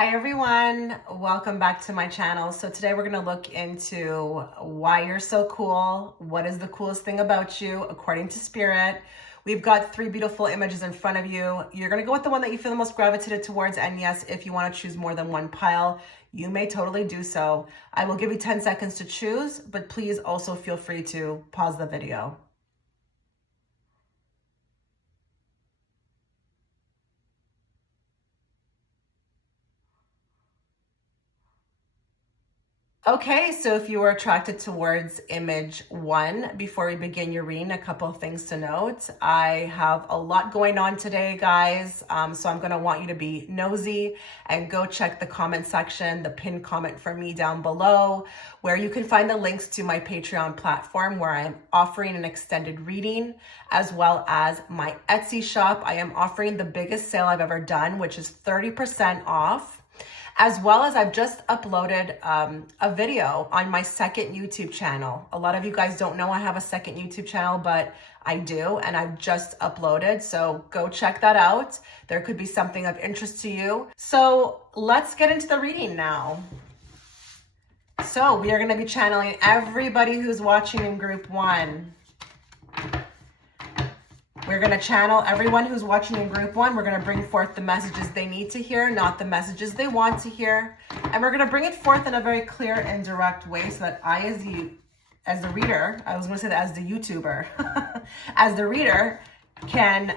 Hi everyone, welcome back to my channel. So today we're going to look into why you're so cool. What is the coolest thing about you according to Spirit? We've got 3 beautiful images in front of you. You're going to go with the one that you feel the most gravitated towards, and yes, if you want to choose more than one pile, you may totally do so. I will give you 10 seconds to choose, but please also feel free to pause the video. Okay, so if you were attracted towards image 1, before we begin your reading, a couple of things to note. I have a lot going on today, guys, so I'm going to want you to be nosy and go check the comment section, the pinned comment for me down below, where you can find the links to my Patreon platform where I'm offering an extended reading, as well as my Etsy shop. I am offering the biggest sale I've ever done, which is 30% off. As well as I've just uploaded a video on my second YouTube channel. A lot of you guys don't know I have a second YouTube channel, but I do, and I've just uploaded. So go check that out. There could be something of interest to you. So let's get into the reading now. So we are going to be channeling everybody who's watching in group 1. We're going to channel everyone who's watching in group 1. We're going to bring forth the messages they need to hear, not the messages they want to hear. And we're going to bring it forth in a very clear and direct way so that I, as the reader, I was going to say that as the YouTuber, as the reader, can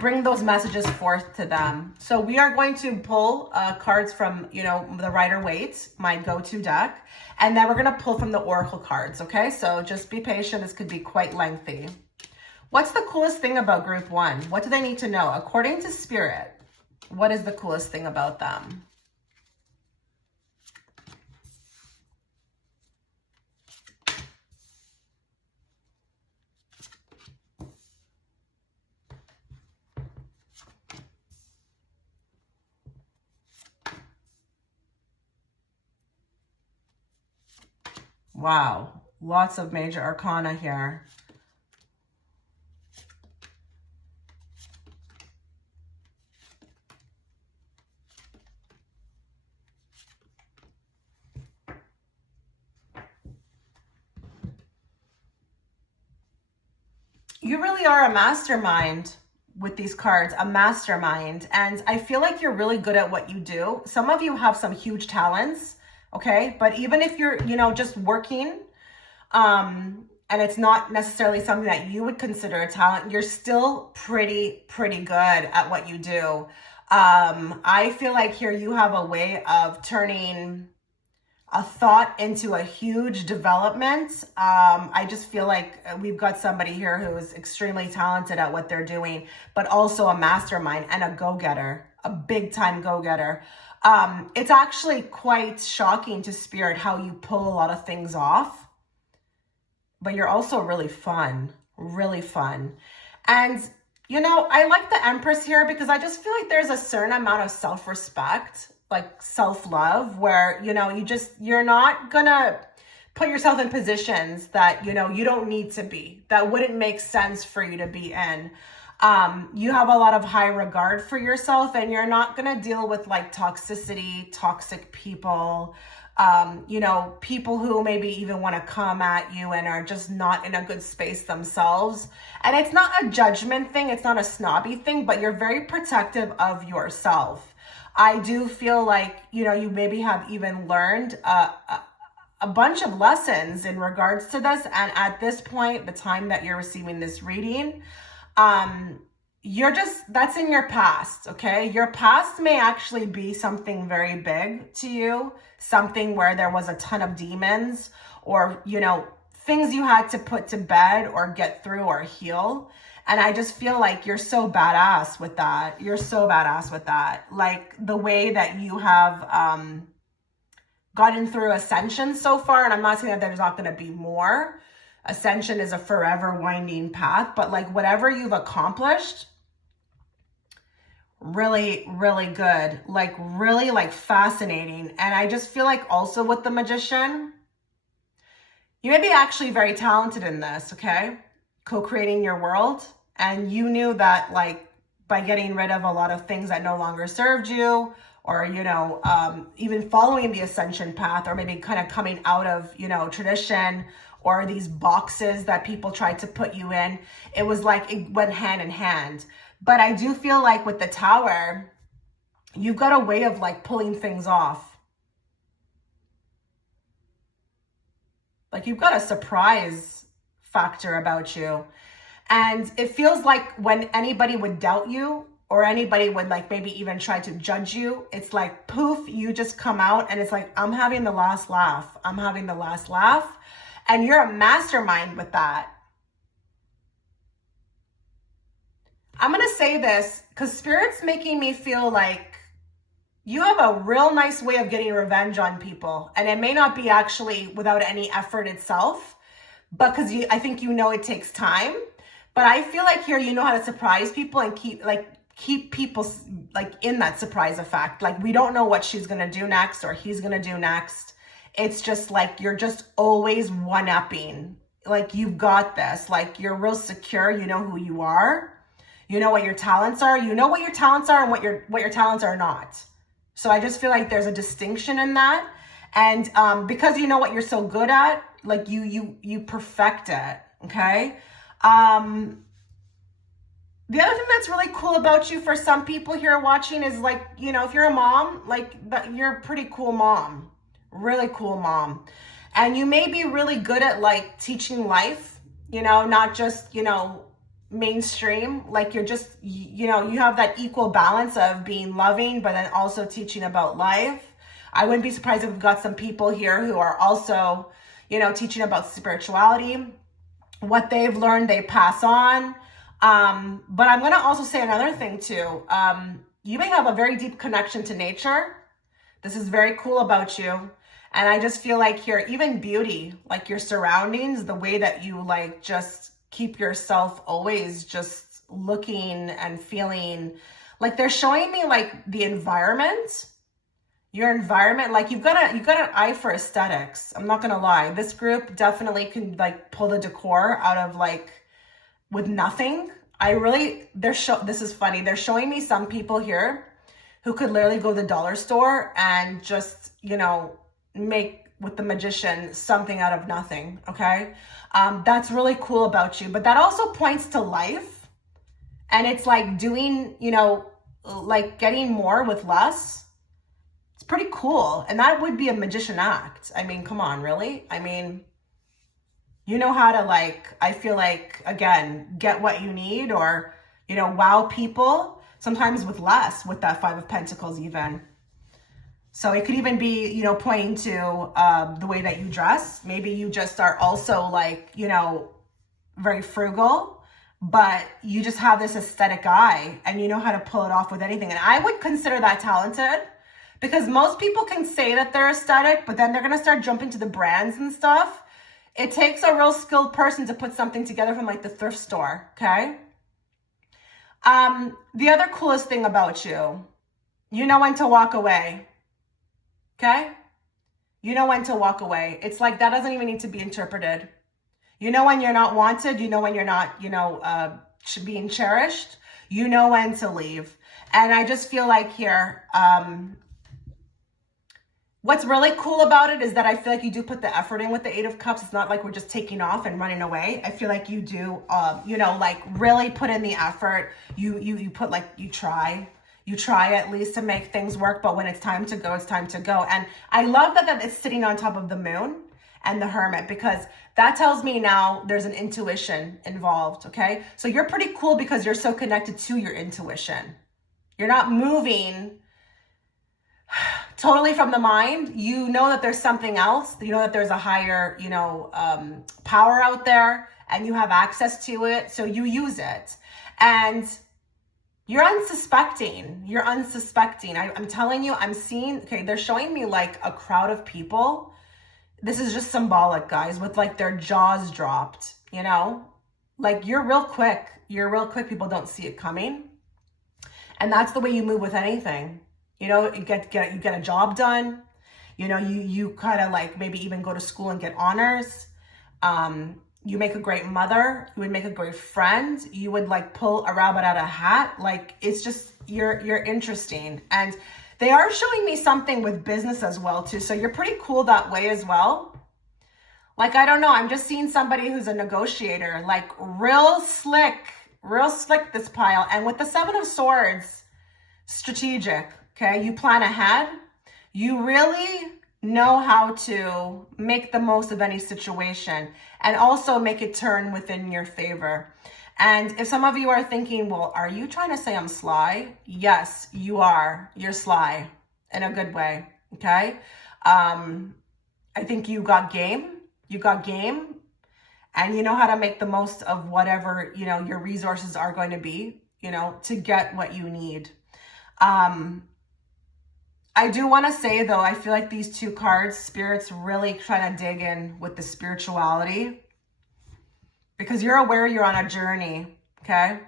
bring those messages forth to them. So we are going to pull cards from, the Rider-Waite, my go-to deck. And then we're going to pull from the Oracle cards, okay? So just be patient. This could be quite lengthy. What's the coolest thing about group 1? What do they need to know? According to Spirit, what is the coolest thing about them? Wow, lots of major arcana here. You really are a mastermind with these cards, a mastermind. And I feel like you're really good at what you do. Some of you have some huge talents, okay? But even if you're, just working, and it's not necessarily something that you would consider a talent, you're still pretty good at what you do. I feel like here you have a way of turning a thought into a huge development. I just feel like we've got somebody here who is extremely talented at what they're doing, but also a mastermind and a go-getter, a big-time go-getter. It's actually quite shocking to Spirit how you pull a lot of things off, but you're also really fun, really fun. And, I like the Empress here because I just feel like there's a certain amount of self-respect, like self-love, where, you're not gonna put yourself in positions that, you don't need to be, that wouldn't make sense for you to be in. You have a lot of high regard for yourself, and you're not gonna deal with like toxicity, toxic people, people who maybe even want to come at you and are just not in a good space themselves. And it's not a judgment thing, it's not a snobby thing, but you're very protective of yourself. I do feel like, you maybe have even learned a bunch of lessons in regards to this. And at this point, the time that you're receiving this reading, that's in your past, okay? Your past may actually be something very big to you, something where there was a ton of demons or, things you had to put to bed or get through or heal. And I just feel like you're so badass with that. You're so badass with that. Like the way that you have gotten through ascension so far. And I'm not saying that there's not going to be more. Ascension is a forever winding path. But like whatever you've accomplished, really, really good. Like really like fascinating. And I just feel like also with the Magician, you may be actually very talented in this, okay? Co-creating your world. And you knew that like by getting rid of a lot of things that no longer served you or, even following the ascension path, or maybe kind of coming out of, tradition, or these boxes that people tried to put you in. It was like it went hand in hand. But I do feel like with the Tower, you've got a way of like pulling things off. Like you've got a surprise factor about you. And it feels like when anybody would doubt you, or anybody would like maybe even try to judge you, it's like poof, you just come out and it's like, I'm having the last laugh. I'm having the last laugh. And you're a mastermind with that. I'm going to say this because Spirit's making me feel like you have a real nice way of getting revenge on people. And it may not be actually without any effort itself, but because I think it takes time. But I feel like here you know how to surprise people and keep people like in that surprise effect. Like we don't know what she's going to do next or he's going to do next. It's just like you're just always one-upping. Like you've got this. Like you're real secure. You know who you are. You know what your talents are. You know what your talents are and what your talents are not. So I just feel like there's a distinction in that. And because you know what you're so good at, like you perfect it. Okay. The other thing that's really cool about you for some people here watching is like, if you're a mom, like you're a pretty cool mom. Really cool mom. And you may be really good at like teaching life, not just, mainstream. Like you're just, you have that equal balance of being loving, but then also teaching about life. I wouldn't be surprised if we've got some people here who are also, teaching about spirituality. What they've learned, they pass on. But I'm going to also say another thing too. You may have a very deep connection to nature. This is very cool about you. And I just feel like here, even beauty, like your surroundings, the way that you like just keep yourself always just looking and feeling like they're showing me like the environment, your environment, like you've got an eye for aesthetics. I'm not going to lie. This group definitely can like pull the decor out of like with nothing. This is funny. They're showing me some people here who could literally go to the dollar store and just, make with the magician something out of nothing. Okay. That's really cool about you, but that also points to life. And it's like doing, like getting more with less. It's pretty cool. And that would be a magician act. I mean, come on, really? I mean, you know how to like, I feel like, again, get what you need or, wow people sometimes with less, with that Five of Pentacles even. So it could even be, pointing to the way that you dress. Maybe you just are also like, very frugal, but you just have this aesthetic eye and you know how to pull it off with anything. And I would consider that talented because most people can say that they're aesthetic, but then they're going to start jumping to the brands and stuff. It takes a real skilled person to put something together from like the thrift store. Okay. The other coolest thing about you, you know when to walk away. Okay? You know when to walk away. It's like that doesn't even need to be interpreted. You know when you're not wanted. You know when you're not, being cherished. You know when to leave. And I just feel like here, what's really cool about it is that I feel like you do put the effort in with the Eight of Cups. It's not like we're just taking off and running away. I feel like you do, like really put in the effort. You put like, you try at least to make things work. But when it's time to go, it's time to go. And I love that it's sitting on top of the Moon and the Hermit, because that tells me now there's an intuition involved. Okay. So you're pretty cool because you're so connected to your intuition. You're not moving totally from the mind. You know that there's something else. You know that there's a higher, power out there and you have access to it. So you use it. And you're unsuspecting. I'm telling you, I'm seeing, okay, they're showing me like a crowd of people. This is just symbolic, guys, with like their jaws dropped, like you're real quick. People don't see it coming. And that's the way you move with anything. You get a job done. You kind of like maybe even go to school and get honors. You make a great mother. You would make a great friend. You would like pull a rabbit out of a hat. Like it's just, you're interesting. And They are showing me something with business as well too. So you're pretty cool that way as well. Like, I don't know. I'm just seeing somebody who's a negotiator, like real slick this pile. And with the Seven of Swords, strategic, okay? You plan ahead. You really know how to make the most of any situation and also make it turn within your favor. And if some of you are thinking, well, are you trying to say I'm sly? Yes, you are. You're sly in a good way, okay? I think you got game. You got game. And you know how to make the most of whatever, you know, your resources are going to be, you know, to get what you need. I do want to say, though, I feel like these two cards, Spirit's really trying to dig in with the spirituality because you're aware you're on a journey, okay?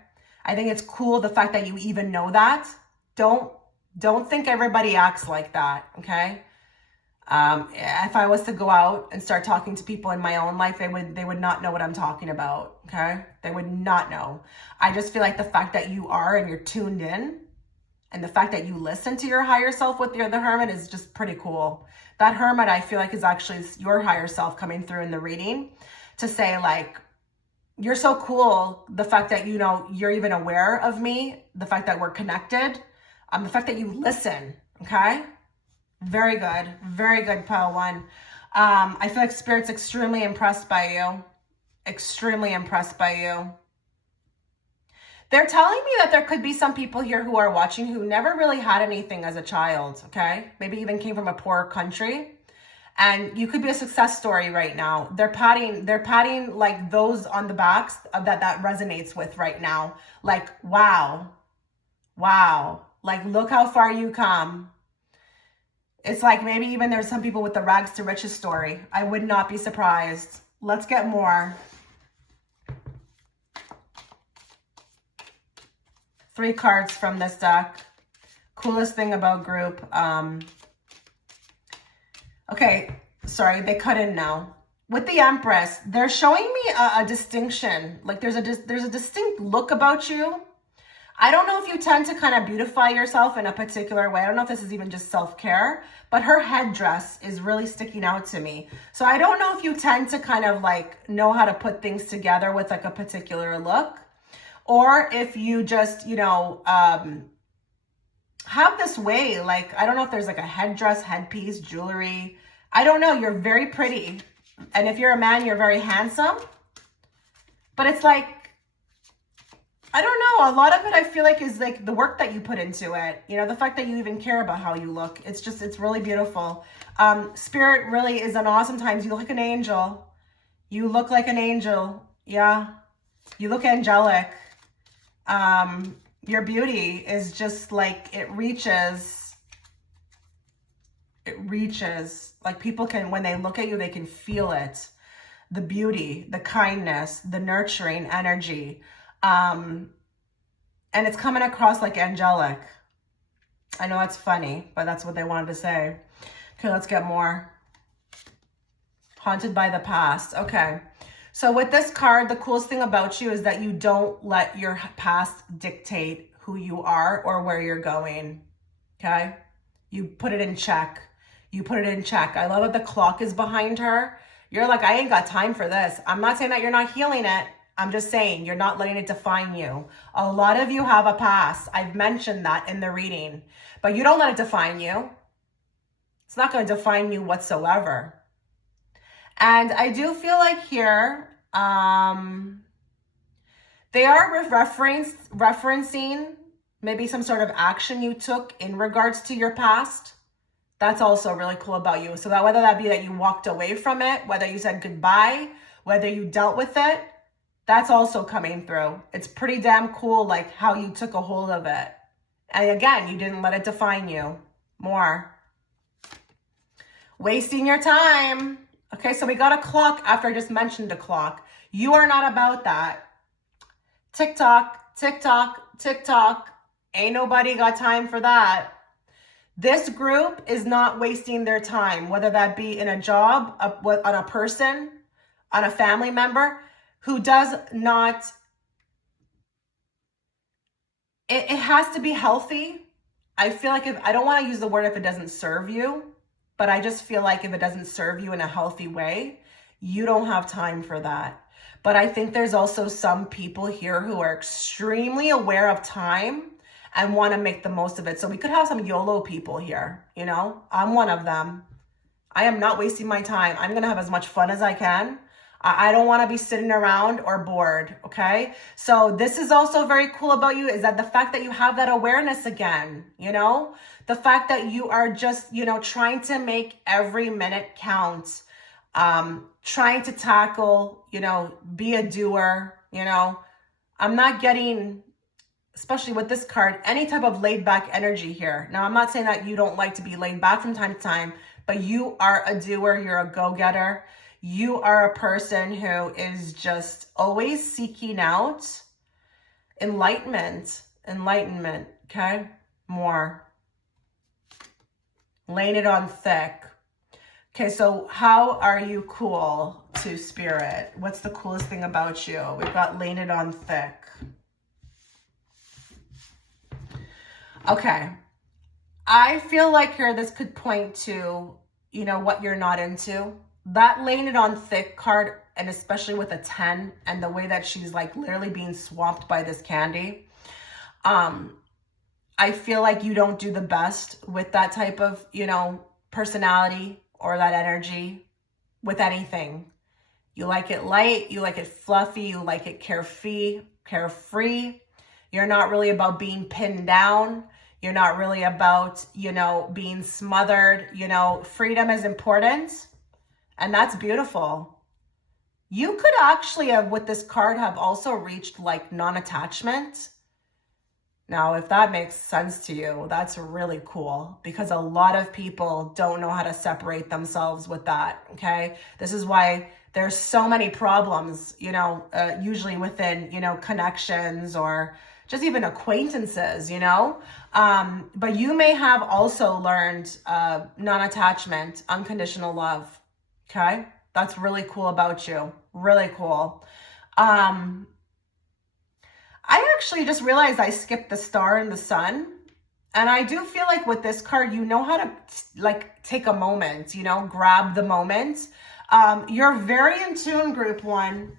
I think it's cool the fact that you even know that. Don't think everybody acts like that, okay? If I was to go out and start talking to people in my own life, they would not know what I'm talking about, okay? They would not know. I just feel like the fact that you are and you're tuned in, and the fact that you listen to your higher self with the Hermit is just pretty cool. That Hermit, I feel like, is actually your higher self coming through in the reading to say, like, you're so cool. The fact that, you know, you're even aware of me, the fact that we're connected, the fact that you listen, okay? Very good, pile one. I feel like Spirit's extremely impressed by you. Extremely impressed by you. They're telling me that there could be some people here who are watching who never really had anything as a child, okay? Maybe even came from a poor country. And you could be a success story right now. They're patting like those on the backs that resonates with right now. Like, wow. Like, look how far you come. It's like maybe even there's some people with the rags to riches story. I would not be surprised. Let's get more. 3 cards from this deck. Coolest thing about group. Okay, sorry, they cut in now. With the Empress, they're showing me a distinction. Like there's a distinct look about you. I don't know if you tend to kind of beautify yourself in a particular way. I don't know if this is even just self-care, but her headdress is really sticking out to me. So I don't know if you tend to kind of like know how to put things together with like a particular look, or if you just, you know, have this way, like, I don't know if there's like a headdress, headpiece, jewelry. I don't know. You're very pretty. And if you're a man, you're very handsome. But it's like, I don't know. A lot of it, I feel like, is like the work that you put into it. You know, the fact that you even care about how you look. It's just, it's really beautiful. Spirit really is an awesome time. You look like an angel. You look like an angel. Yeah. You look angelic. Your beauty is just like, it reaches. Like people can, when they look at you, they can feel it. The beauty, the kindness, the nurturing energy. And it's coming across like angelic. I know it's funny, but that's what they wanted to say. Okay, let's get more. Haunted by the past. Okay. So with this card, the coolest thing about you is that you don't let your past dictate who you are or where you're going. Okay? You put it in check. You put it in check. I love that the clock is behind her. You're like, I ain't got time for this. I'm not saying that you're not healing it. I'm just saying you're not letting it define you. A lot of you have a past. I've mentioned that in the reading. But you don't let it define you. It's not going to define you whatsoever. And I do feel like here, they are referencing maybe some sort of action you took in regards to your past. That's also really cool about you. So that whether that be that you walked away from it, whether you said goodbye, whether you dealt with it, that's also coming through. It's pretty damn cool, like how you took a hold of it. And again, you didn't let it define you. More. Wasting your time. Okay, so we got a clock after I just mentioned a clock. You are not about that. Tick-tock, tick-tock, tick-tock. Ain't nobody got time for that. This group is not wasting their time, whether that be in a job, on a person, on a family member who does not, it has to be healthy. I feel like I don't want to use the word if it doesn't serve you, but I just feel like if it doesn't serve you in a healthy way, you don't have time for that. But I think there's also some people here who are extremely aware of time and want to make the most of it. So we could have some YOLO people here, you know? I'm one of them. I am not wasting my time. I'm going to have as much fun as I can. I don't want to be sitting around or bored, okay? So this is also very cool about you, is that the fact that you have that awareness again, you know? The fact that you are just, you know, trying to make every minute count, trying to tackle, you know, be a doer, you know? I'm not getting, especially with this card, any type of laid back energy here. Now, I'm not saying that you don't like to be laid back from time to time, but you are a doer, you're a go-getter. You are a person who is just always seeking out enlightenment, okay? More. Laying it on thick. Okay, so how are you cool to spirit? What's the coolest thing about you? We've got laying it on thick. Okay. I feel like here this could point to, you know, what you're not into. That laying it on thick card, and especially with a 10 and the way that she's like literally being swamped by this candy. I feel like you don't do the best with that type of, you know, personality or that energy with anything. You like it light, you like it fluffy, you like it carefree. You're not really about being pinned down. You're not really about, you know, being smothered. You know, freedom is important. And that's beautiful. You could actually have, with this card, have also reached like non-attachment. Now, if that makes sense to you, that's really cool, because a lot of people don't know how to separate themselves with that, okay? This is why there's so many problems, you know, usually within, you know, connections or just even acquaintances, you know? But you may have also learned non-attachment, unconditional love. Okay, that's really cool about you. Really cool. I actually just realized I skipped the star and the sun. And I do feel like with this card, you know how to like take a moment, you know, grab the moment. You're very in tune, group one.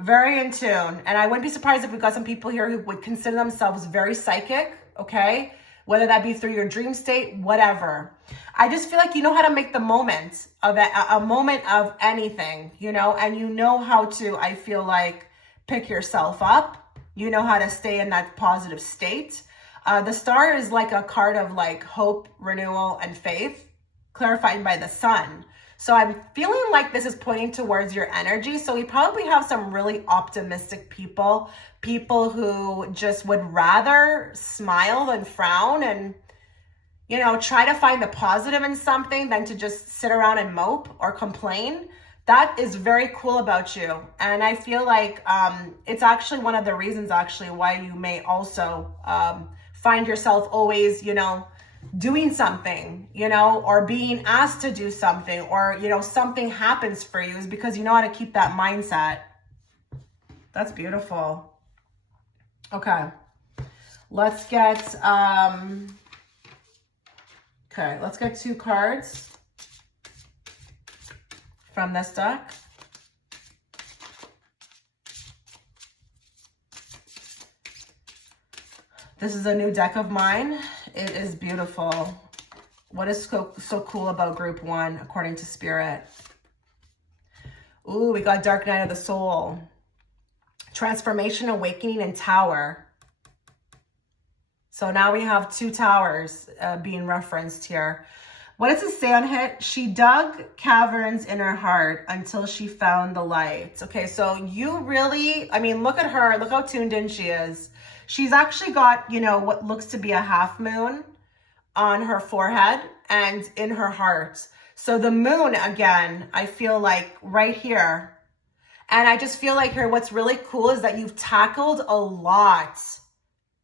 Very in tune. And I wouldn't be surprised if we got some people here who would consider themselves very psychic, okay? Whether that be through your dream state, whatever. I just feel like you know how to make the moment of a moment of anything, you know, and you know how to, I feel like, pick yourself up. You know how to stay in that positive state. The star is like a card of like hope, renewal, and faith, clarified by the sun. So I'm feeling like this is pointing towards your energy. So we probably have some really optimistic people who just would rather smile than frown and, you know, try to find the positive in something than to just sit around and mope or complain. That is very cool about you. And I feel like it's actually one of the reasons actually why you may also find yourself always, you know, doing something, you know, or being asked to do something, or, you know, something happens for you, is because you know how to keep that mindset. That's beautiful. Okay. Let's get, let's get 2 cards from this deck. This is a new deck of mine. It is beautiful. What is so cool about group 1, according to Spirit? Ooh, we got Dark Night of the Soul. Transformation, Awakening, and Tower. So now we have 2 towers being referenced here. What does it say on it? She dug caverns in her heart until she found the light. Okay, so you really, I mean, look at her. Look how tuned in she is. She's actually got, you know, what looks to be a half moon on her forehead and in her heart. So the moon, again, I feel like right here. And I just feel like here, what's really cool is that you've tackled a lot.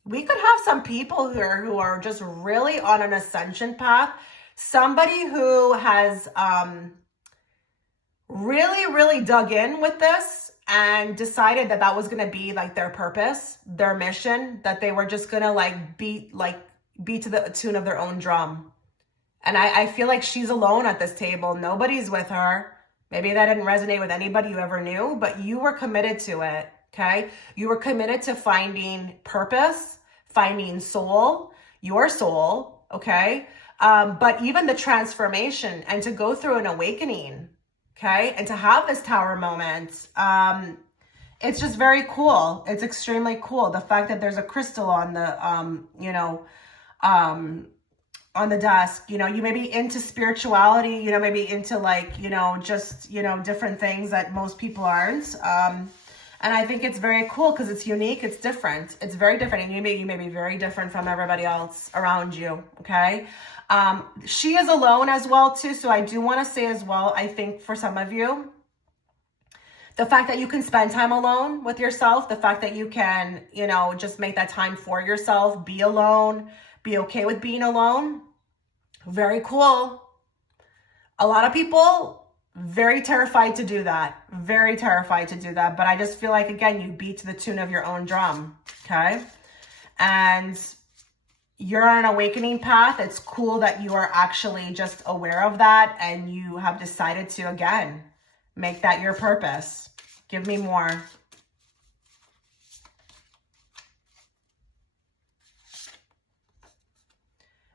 We could have some people here who are just really on an ascension path. Somebody who has really dug in with this and decided that was going to be like their purpose, their mission, that they were just going to like be like beat to the tune of their own drum. And I feel like she's alone at this table. Nobody's with her. Maybe that didn't resonate with anybody you ever knew, but you were committed to it, okay? You were committed to finding purpose, finding soul, your soul, okay? But even the transformation and to go through an awakening, okay? And to have this tower moment, it's just very cool. It's extremely cool. The fact that there's a crystal on the, on the desk, you may be into spirituality, maybe into like, just, different things that most people aren't. And I think it's very cool because it's unique. It's different. It's very different. And you may be very different from everybody else around you. Okay. She is alone as well too. So I do want to say as well, I think for some of you, the fact that you can spend time alone with yourself, the fact that you can, just make that time for yourself, be alone, be okay with being alone. Very cool. A lot of people, very terrified to do that. Very terrified to do that. But I just feel like, again, you beat to the tune of your own drum. Okay. And you're on an awakening path. It's cool that you are actually just aware of that. And you have decided to, again, make that your purpose. Give me more.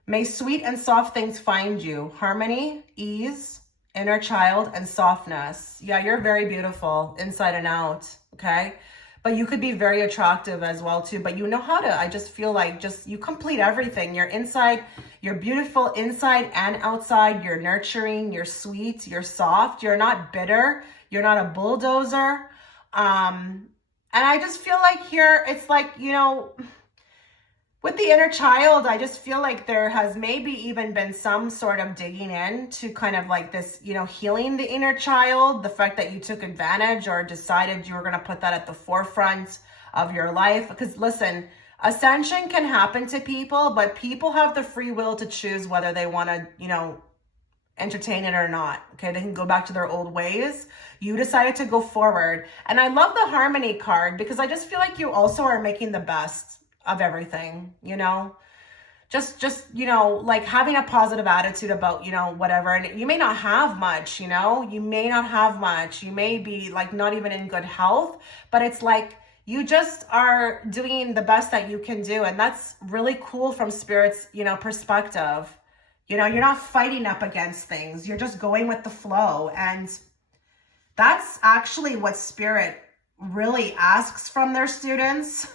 May sweet and soft things find you. Harmony, ease, inner child, and softness. Yeah, you're very beautiful inside and out, okay? But you could be very attractive as well too. But you know how to, I just feel like you complete everything. You're inside, you're beautiful inside and outside. You're nurturing, you're sweet, you're soft. You're not bitter. You're not a bulldozer. And I just feel like here, it's like, with the inner child, I just feel like there has maybe even been some sort of digging in to kind of like this, healing the inner child, the fact that you took advantage or decided you were going to put that at the forefront of your life. Because listen, ascension can happen to people, but people have the free will to choose whether they want to, entertain it or not. Okay, they can go back to their old ways. You decided to go forward. And I love the harmony card because I just feel like you also are making the best of everything, just, like having a positive attitude about, whatever. And you may not have much, you may not have much. You may be like not even in good health, but it's like you just are doing the best that you can do. And that's really cool from Spirit's, perspective. You're not fighting up against things. You're just going with the flow. And that's actually what Spirit really asks from their students.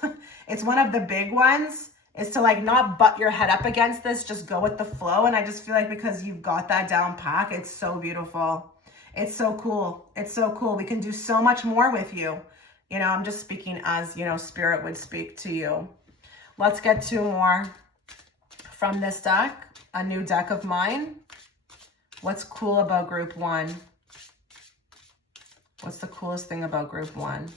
It's one of the big ones, is to like not butt your head up against this, just go with the flow. And I just feel like because you've got that down pack, it's so beautiful. It's so cool. It's so cool. We can do so much more with you. I'm just speaking as, Spirit would speak to you. Let's get two more from this deck, a new deck of mine. What's cool about group one? What's the coolest thing about group one?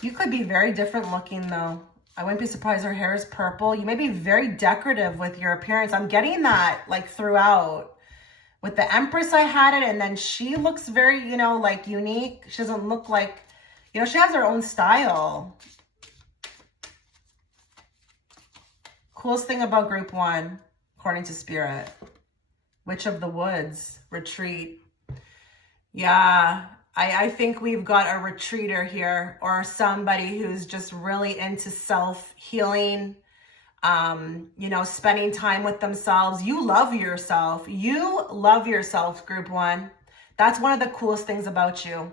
You could be very different looking though. I wouldn't be surprised her hair is purple. You may be very decorative with your appearance. I'm getting that like throughout. With the Empress I had it, and then she looks very, like unique. She doesn't look like, she has her own style. Coolest thing about group one, according to Spirit. Witch of the Woods, retreat. Yeah, I think we've got a retreater here, or somebody who's just really into self-healing, spending time with themselves. You love yourself. You love yourself, group one. That's one of the coolest things about you.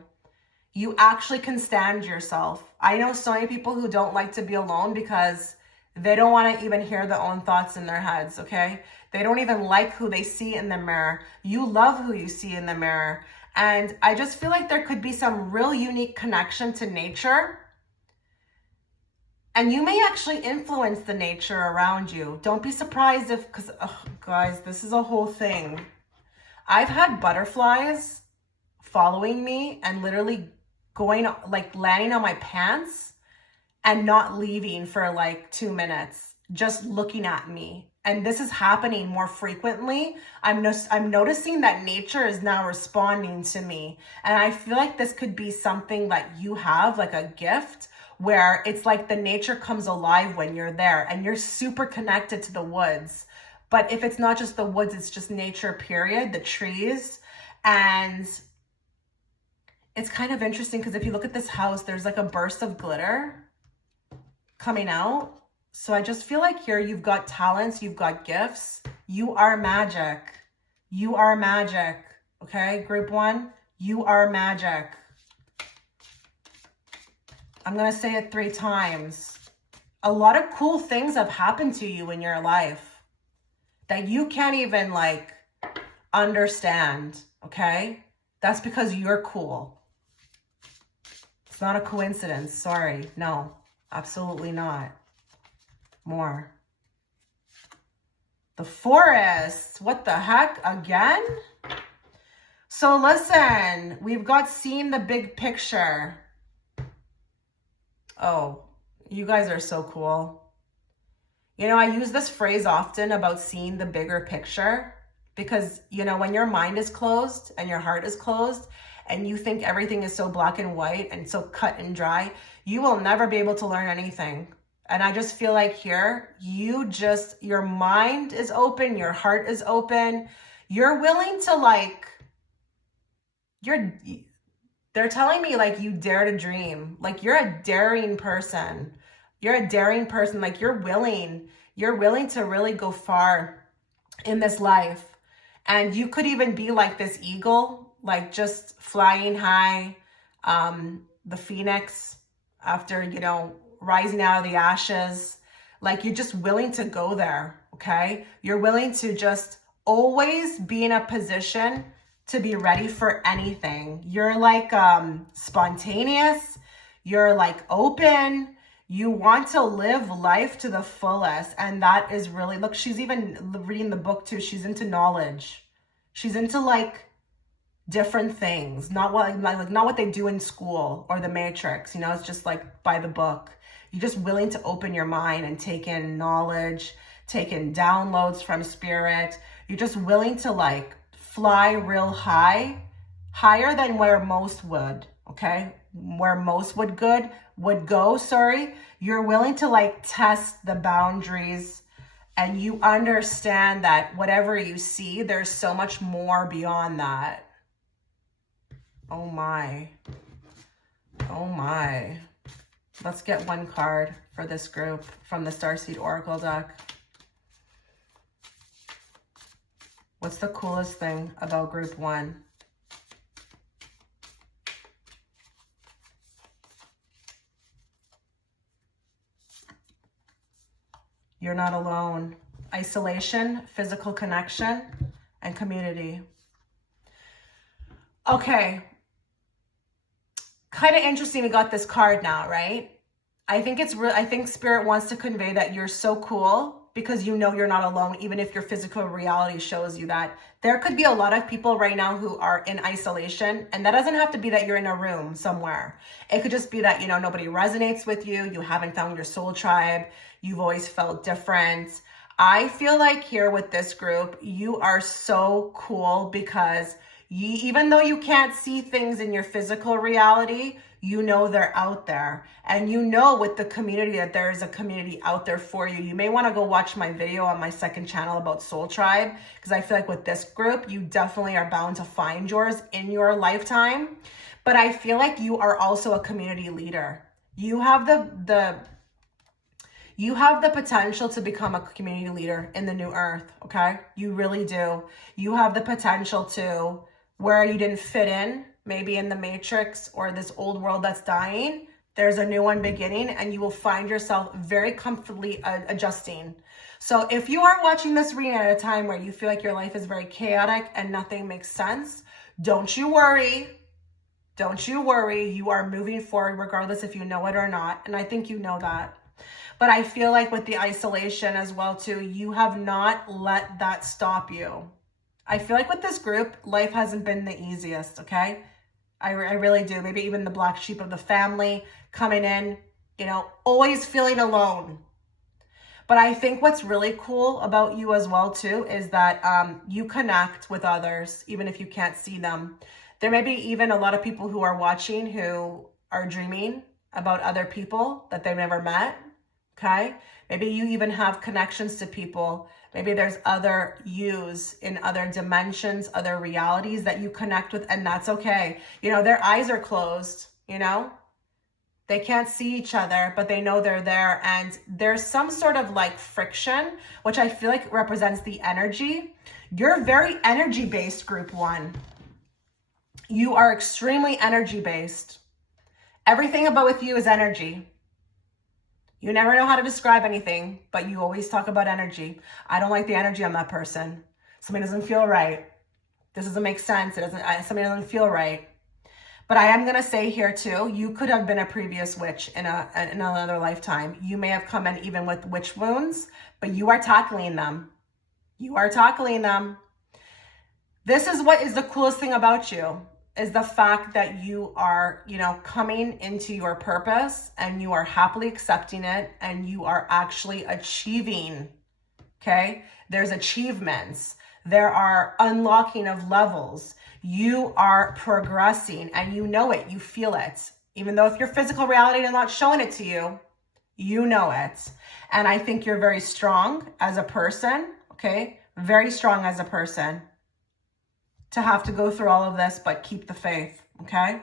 You actually can stand yourself. I know so many people who don't like to be alone because they don't want to even hear their own thoughts in their heads, okay? They don't even like who they see in the mirror. You love who you see in the mirror. And I just feel like there could be some real unique connection to nature. And you may actually influence the nature around you. Don't be surprised because, guys, this is a whole thing. I've had butterflies following me and literally going, like landing on my pants and not leaving for like 2 minutes, just looking at me. And this is happening more frequently. I'm noticing that nature is now responding to me. And I feel like this could be something that you have, like a gift, where it's like the nature comes alive when you're there and you're super connected to the woods. But if it's not just the woods, it's just nature, period, the trees. And it's kind of interesting because if you look at this house, there's like a burst of glitter coming out. So I just feel like here you've got talents, you've got gifts. You are magic. You are magic. Okay, group 1, you are magic. I'm going to say it 3 times. A lot of cool things have happened to you in your life that you can't even like understand. Okay, that's because you're cool. It's not a coincidence. Sorry. No, absolutely not. More. The forest. What the heck? Again? So listen, we've got seeing the big picture. Oh, you guys are so cool. You know, I use this phrase often about seeing the bigger picture because, you know, when your mind is closed and your heart is closed and you think everything is so black and white and so cut and dry, you will never be able to learn anything. And I just feel like here, your mind is open, your heart is open. You're willing to like, they're telling me like you dare to dream. Like you're a daring person. You're a daring person. Like you're willing to really go far in this life. And you could even be like this eagle, like just flying high, the phoenix after, you know, rising out of the ashes. Like you're just willing to go there, okay? You're willing to just always be in a position to be ready for anything. You're like spontaneous. You're like open. You want to live life to the fullest. And that is really, look, she's even reading the book too. She's into knowledge. She's into like different things, not what they do in school or the Matrix, you know, it's just like by the book. You're just willing to open your mind and take in knowledge, take in downloads from spirit. You're just willing to like fly real high, higher than where most would, okay? Where most would go, sorry. You're willing to like test the boundaries and you understand that whatever you see, there's so much more beyond that. Oh my. Oh my. Let's get one card for this group from the Starseed Oracle deck. What's the coolest thing about group 1? You're not alone. Isolation, physical connection, and community. Okay. Kind of interesting we got this card now, right? I think Spirit wants to convey that you're so cool because you know you're not alone, even if your physical reality shows you that. There could be a lot of people right now who are in isolation, and that doesn't have to be that you're in a room somewhere. It could just be that, you know, nobody resonates with you, you haven't found your soul tribe, you've always felt different. I feel like here with this group, you are so cool because even though you can't see things in your physical reality, you know they're out there. And you know with the community that there is a community out there for you. You may want to go watch my video on my second channel about Soul Tribe, because I feel like with this group, you definitely are bound to find yours in your lifetime. But I feel like you are also a community leader. You have the potential to become a community leader in the new earth, okay? You really do. You have the potential to, where you didn't fit in, maybe in the Matrix or this old world that's dying, there's a new one beginning and you will find yourself very comfortably adjusting. So if you are watching this reading at a time where you feel like your life is very chaotic and nothing makes sense, don't you worry. Don't you worry. You are moving forward regardless if you know it or not. And I think you know that. But I feel like with the isolation as well too, you have not let that stop you. I feel like with this group, life hasn't been the easiest, okay? I really do. Maybe even the black sheep of the family coming in, you know, always feeling alone. But I think what's really cool about you as well too is that you connect with others, even if you can't see them. There may be even a lot of people who are watching who are dreaming about other people that they've never met, okay? Maybe you even have connections to people. Maybe there's other yous in other dimensions, other realities that you connect with, and that's okay. You know, their eyes are closed, you know? They can't see each other, but they know they're there. And there's some sort of like friction, which I feel like represents the energy. You're very energy-based, group one. You are extremely energy-based. Everything about with you is energy. You never know how to describe anything, but you always talk about energy. I don't like the energy on that person. Something doesn't feel right. This doesn't make sense. Something doesn't feel right. But I am going to say here too, you could have been a previous witch in another lifetime. You may have come in even with witch wounds, but you are tackling them. You are tackling them. This is what is the coolest thing about you, is the fact that you are, you know, coming into your purpose and you are happily accepting it and you are actually achieving, okay? There's achievements. There are unlocking of levels. You are progressing and you know it, you feel it. Even though if your physical reality is not showing it to you, you know it. And I think you're very strong as a person, okay? Very strong as a person to have to go through all of this, but keep the faith, okay?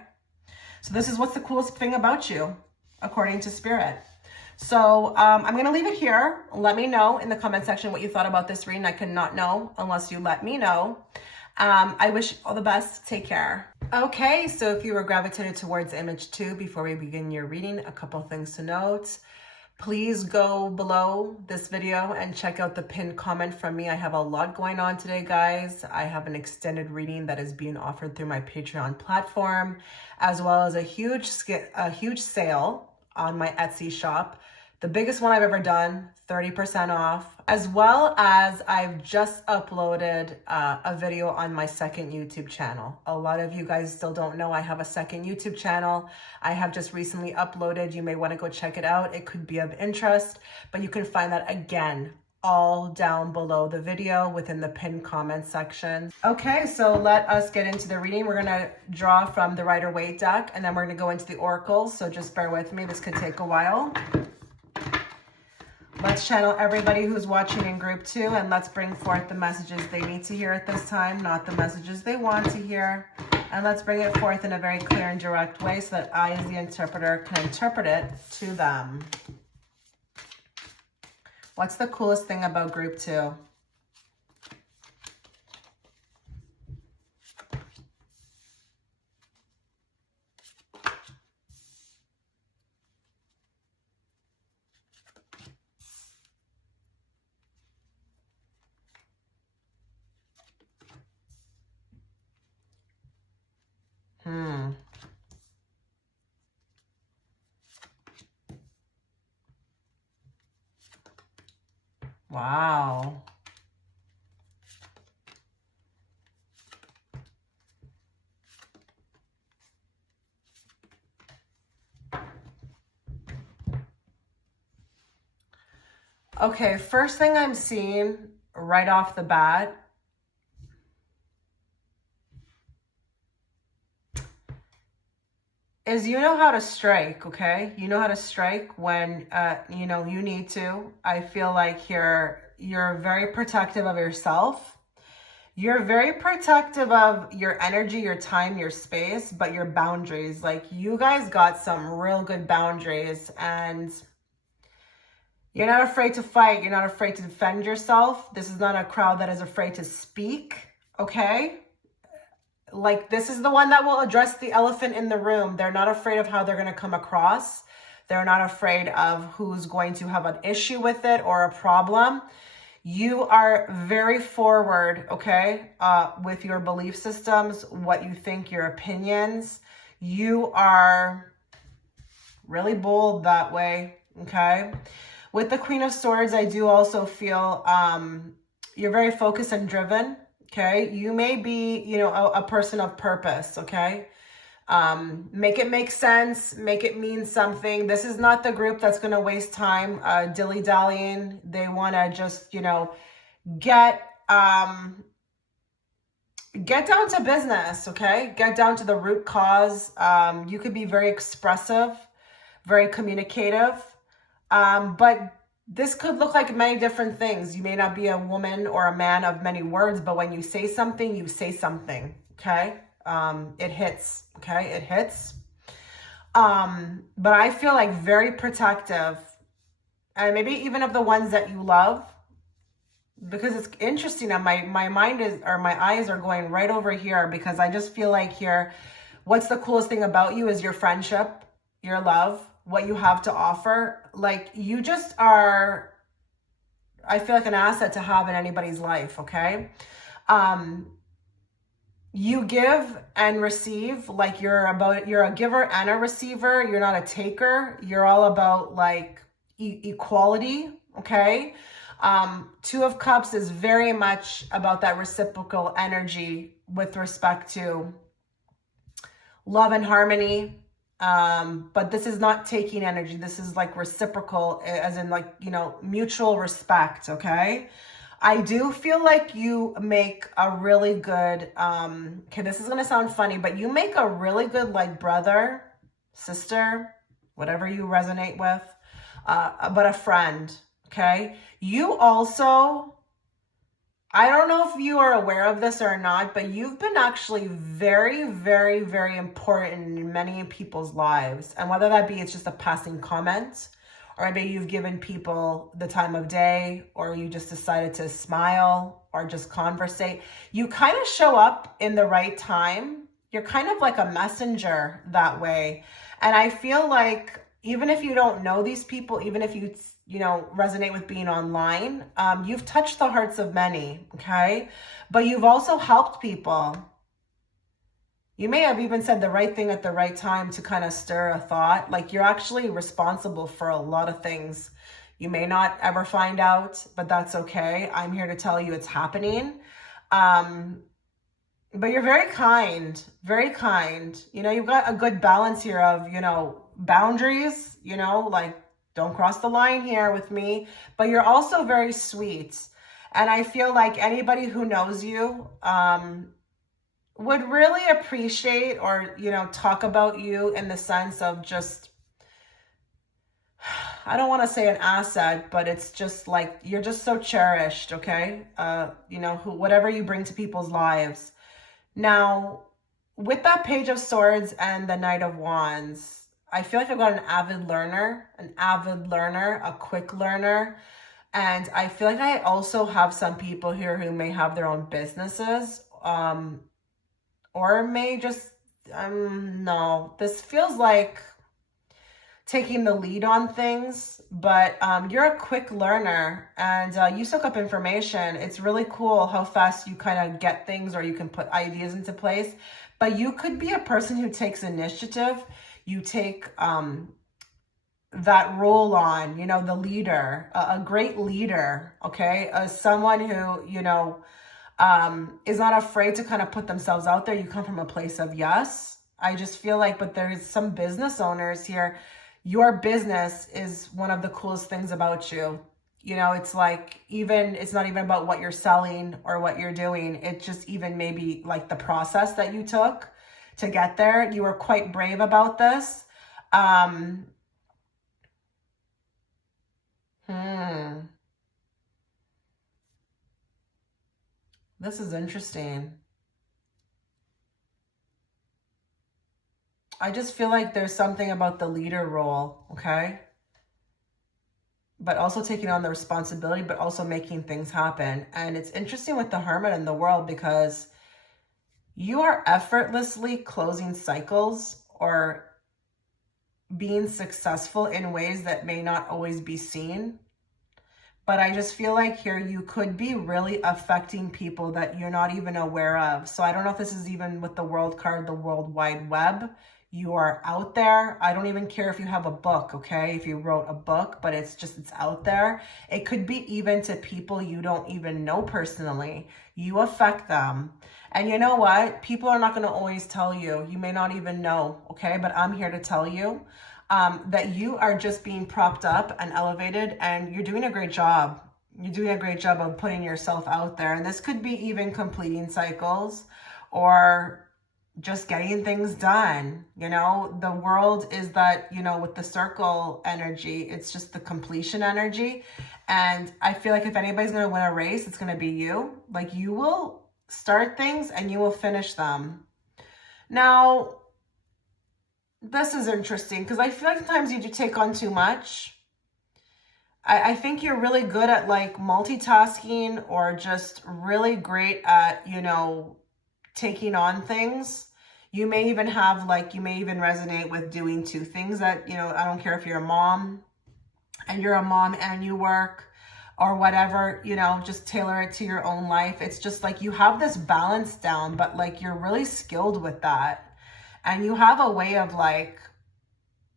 So this is what's the coolest thing about you, according to Spirit. So I'm going to leave it here. Let me know in the comment section what you thought about this reading. I cannot know unless you let me know. I wish you all the best. Take care. Okay, so if you were gravitated towards image 2 before we begin your reading, a couple things to note. Please go below this video and check out the pinned comment from me. I have a lot going on today, guys. I have an extended reading that is being offered through my Patreon platform, as well as a huge sale on my Etsy shop. The biggest one I've ever done, 30% off, as well as I've just uploaded a video on my second YouTube channel. A lot of you guys still don't know I have a second YouTube channel. I have just recently uploaded. You may want to go check it out. It could be of interest, but you can find that again all down below the video within the pinned comment section. Okay, so let us get into the reading. We're going to draw from the Rider-Waite deck, and then we're going to go into the oracles. So just bear with me. This could take a while. Let's channel everybody who's watching in group 2, and let's bring forth the messages they need to hear at this time, not the messages they want to hear. And let's bring it forth in a very clear and direct way so that I, as the interpreter, can interpret it to them. What's the coolest thing about group 2? Wow. Okay, first thing I'm seeing right off the bat is you know how to strike, okay? You know how to strike when, you know, you need to. I feel like you're very protective of yourself. You're very protective of your energy, your time, your space, but your boundaries. Like, you guys got some real good boundaries, and you're not afraid to fight. You're not afraid to defend yourself. This is not a crowd that is afraid to speak, okay? Like, this is the one that will address the elephant in the room. They're not afraid of how they're going to come across. They're not afraid of who's going to have an issue with it or a problem. You are very forward, okay, with your belief systems, what you think, your opinions. You are really bold that way, okay? With the Queen of Swords, I do also feel you're very focused and driven. Okay, you may be, you know, a person of purpose, okay? Make it make sense, make it mean something. This is not the group that's going to waste time dilly-dallying. They want to just, you know, get down to business, okay? Get down to the root cause. You could be very expressive, very communicative. But this could look like many different things. You may not be a woman or a man of many words, but when you say something, you say something, okay? It hits, okay? It hits. But I feel like very protective, and maybe even of the ones that you love, because it's interesting that my mind is, or my eyes are going right over here, because I just feel like here, what's the coolest thing about you is your friendship, your love, what you have to offer. Like, you just are, I feel like, an asset to have in anybody's life, okay? You give and receive, like you're a giver and a receiver. You're not a taker. You're all about like equality, okay? Two of Cups is very much about that reciprocal energy with respect to love and harmony. But this is not taking energy. This is like reciprocal, as in like, you know, mutual respect, okay? I do feel like you make a really good, okay, this is going to sound funny, but you make a really good like brother, sister, whatever you resonate with, but a friend, okay? You also, I don't know if you are aware of this or not, but you've been actually very, very, very important in many people's lives. And whether that be it's just a passing comment, or maybe you've given people the time of day, or you just decided to smile or just conversate. You kind of show up in the right time. You're kind of like a messenger that way. And I feel like even if you don't know these people, even if you know, resonate with being online, you've touched the hearts of many, okay? But you've also helped people. You may have even said the right thing at the right time to kind of stir a thought. Like, you're actually responsible for a lot of things. You may not ever find out, but that's okay. I'm here to tell you it's happening. But you're very kind, very kind. You know, you've got a good balance here of, you know, boundaries, you know, like, don't cross the line here with me, but you're also very sweet. And I feel like anybody who knows you, would really appreciate, or, you know, talk about you in the sense of just, I don't want to say an asset, but it's just like, you're just so cherished, okay? You know, whatever you bring to people's lives. Now, with that Page of Swords and the Knight of Wands, I feel like I've got an avid learner, a quick learner. And I feel like I also have some people here who may have their own businesses, or may just, no, this feels like taking the lead on things, but you're a quick learner, and you soak up information. It's really cool how fast you kind of get things, or you can put ideas into place. But you could be a person who takes initiative. You take that role on, you know, the leader, a great leader, okay? Someone who, you know, is not afraid to kind of put themselves out there. You come from a place of yes. I just feel like, but there's some business owners here. Your business is one of the coolest things about you. You know, it's like, even, it's not even about what you're selling or what you're doing. It's just even maybe like the process that you took to get there. You were quite brave about this. This is interesting. I just feel like there's something about the leader role, okay? But also taking on the responsibility, but also making things happen. And it's interesting with the Hermit in the world, because you are effortlessly closing cycles or being successful in ways that may not always be seen. But I just feel like here you could be really affecting people that you're not even aware of. So I don't know if this is even with the World card, the World Wide Web. You are out there. I don't even care if you have a book, okay? If you wrote a book, but it's out there. It could be even to people you don't even know personally. You affect them. And you know what? People are not going to always tell you. You may not even know, okay? But I'm here to tell you that you are just being propped up and elevated, and you're doing a great job. You're doing a great job of putting yourself out there. And this could be even completing cycles, or just getting things done. You know, the world is that, you know, with the circle energy, it's just the completion energy. And I feel like if anybody's going to win a race, it's going to be you. Like, you will start things and you will finish them. Now, this is interesting because I feel like sometimes you do take on too much. I think you're really good at like multitasking, or just really great at, you know, taking on things. You may even have like, you may even resonate with doing two things that, you know, I don't care if you're a mom and you work or whatever, you know, just tailor it to your own life. It's just like you have this balance down, but like you're really skilled with that. And you have a way of like,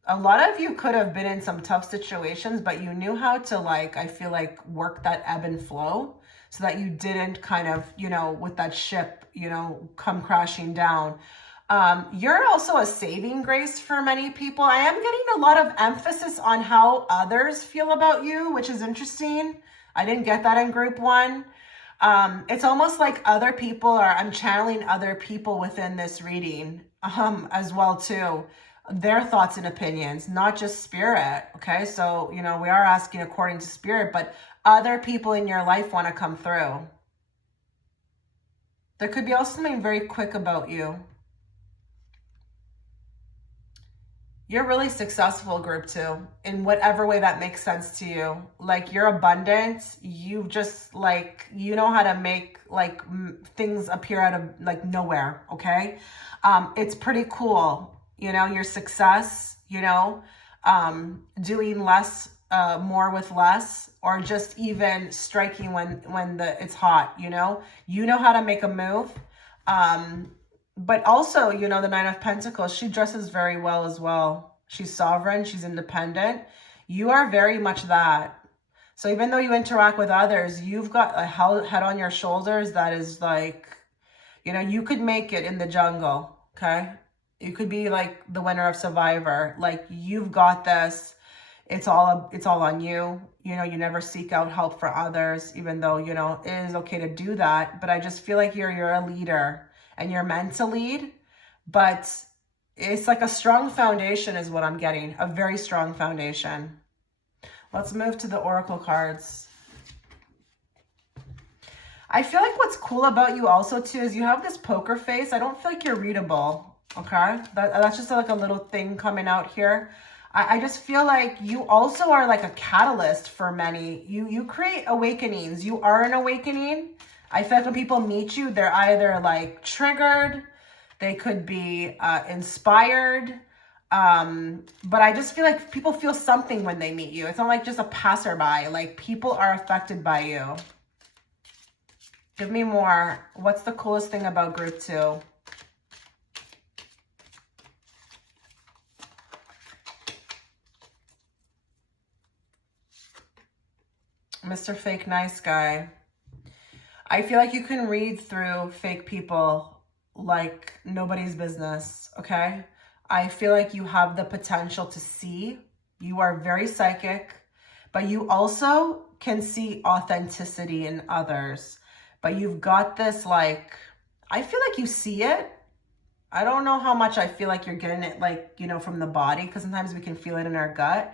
a lot of you could have been in some tough situations, but you knew how to like, I feel like, work that ebb and flow so that you didn't kind of, you know, with that ship, you know, come crashing down. You're also a saving grace for many people. I am getting a lot of emphasis on how others feel about you, which is interesting. I didn't get that in group one. It's almost like other people are, I'm channeling other people within this reading as well too. Their thoughts and opinions, not just spirit. Okay. So, you know, we are asking according to spirit, but other people in your life want to come through. There could be also something very quick about you. You're really successful, group two, in whatever way that makes sense to you. Like, you're abundant. You just like, you know how to make like things appear out of like nowhere. Okay. It's pretty cool. You know, your success, you know, doing less, more with less, or just even striking when it's hot, you know how to make a move. But also, you know, the Nine of Pentacles, she dresses very well as well. She's sovereign. She's independent. You are very much that. So even though you interact with others, you've got a head on your shoulders that is like, you know, you could make it in the jungle. Okay. You could be like the winner of Survivor. Like, you've got this. It's all on you. You know, you never seek out help for others, even though, you know, it is okay to do that. But I just feel like you're a leader and you're meant to lead. But it's like a strong foundation is what I'm getting. A very strong foundation. Let's move to the Oracle cards. I feel like what's cool about you also too is you have this poker face. I don't feel like you're readable. Okay, that's just like a little thing coming out here. I just feel like you also are like a catalyst for many. You create awakenings. You are an awakening. I feel like when people meet you, they're either like triggered, they could be inspired. But I just feel like people feel something when they meet you. It's not like just a passerby. Like, people are affected by you. Give me more. What's the coolest thing about group two? Mr. Fake Nice Guy. I feel like you can read through fake people like nobody's business, okay? I feel like you have the potential to see. You are very psychic, but you also can see authenticity in others. But you've got this, like, I feel like you see it. I don't know how much I feel like you're getting it, like, you know, from the body, because sometimes we can feel it in our gut.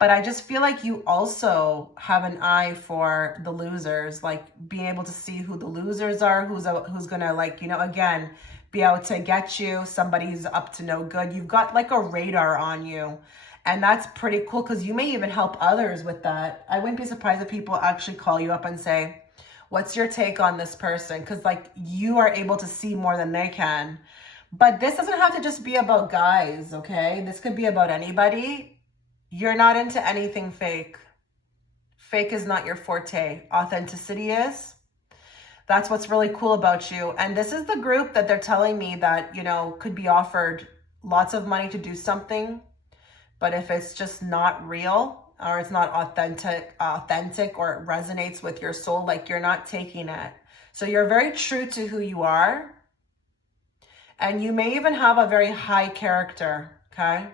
But I just feel like you also have an eye for the losers, like being able to see who the losers are, who's going to, like, you know, again, be able to get you, somebody who's up to no good. You've got like a radar on you. And that's pretty cool because you may even help others with that. I wouldn't be surprised if people actually call you up and say, what's your take on this person? Because like, you are able to see more than they can. But this doesn't have to just be about guys, okay? This could be about anybody. You're not into anything fake. Fake is not your forte. Authenticity is. That's what's really cool about you. And this is the group that they're telling me that, you know, could be offered lots of money to do something. But if it's just not real, or it's not authentic, or it resonates with your soul, like, you're not taking it. So you're very true to who you are. And you may even have a very high character, okay?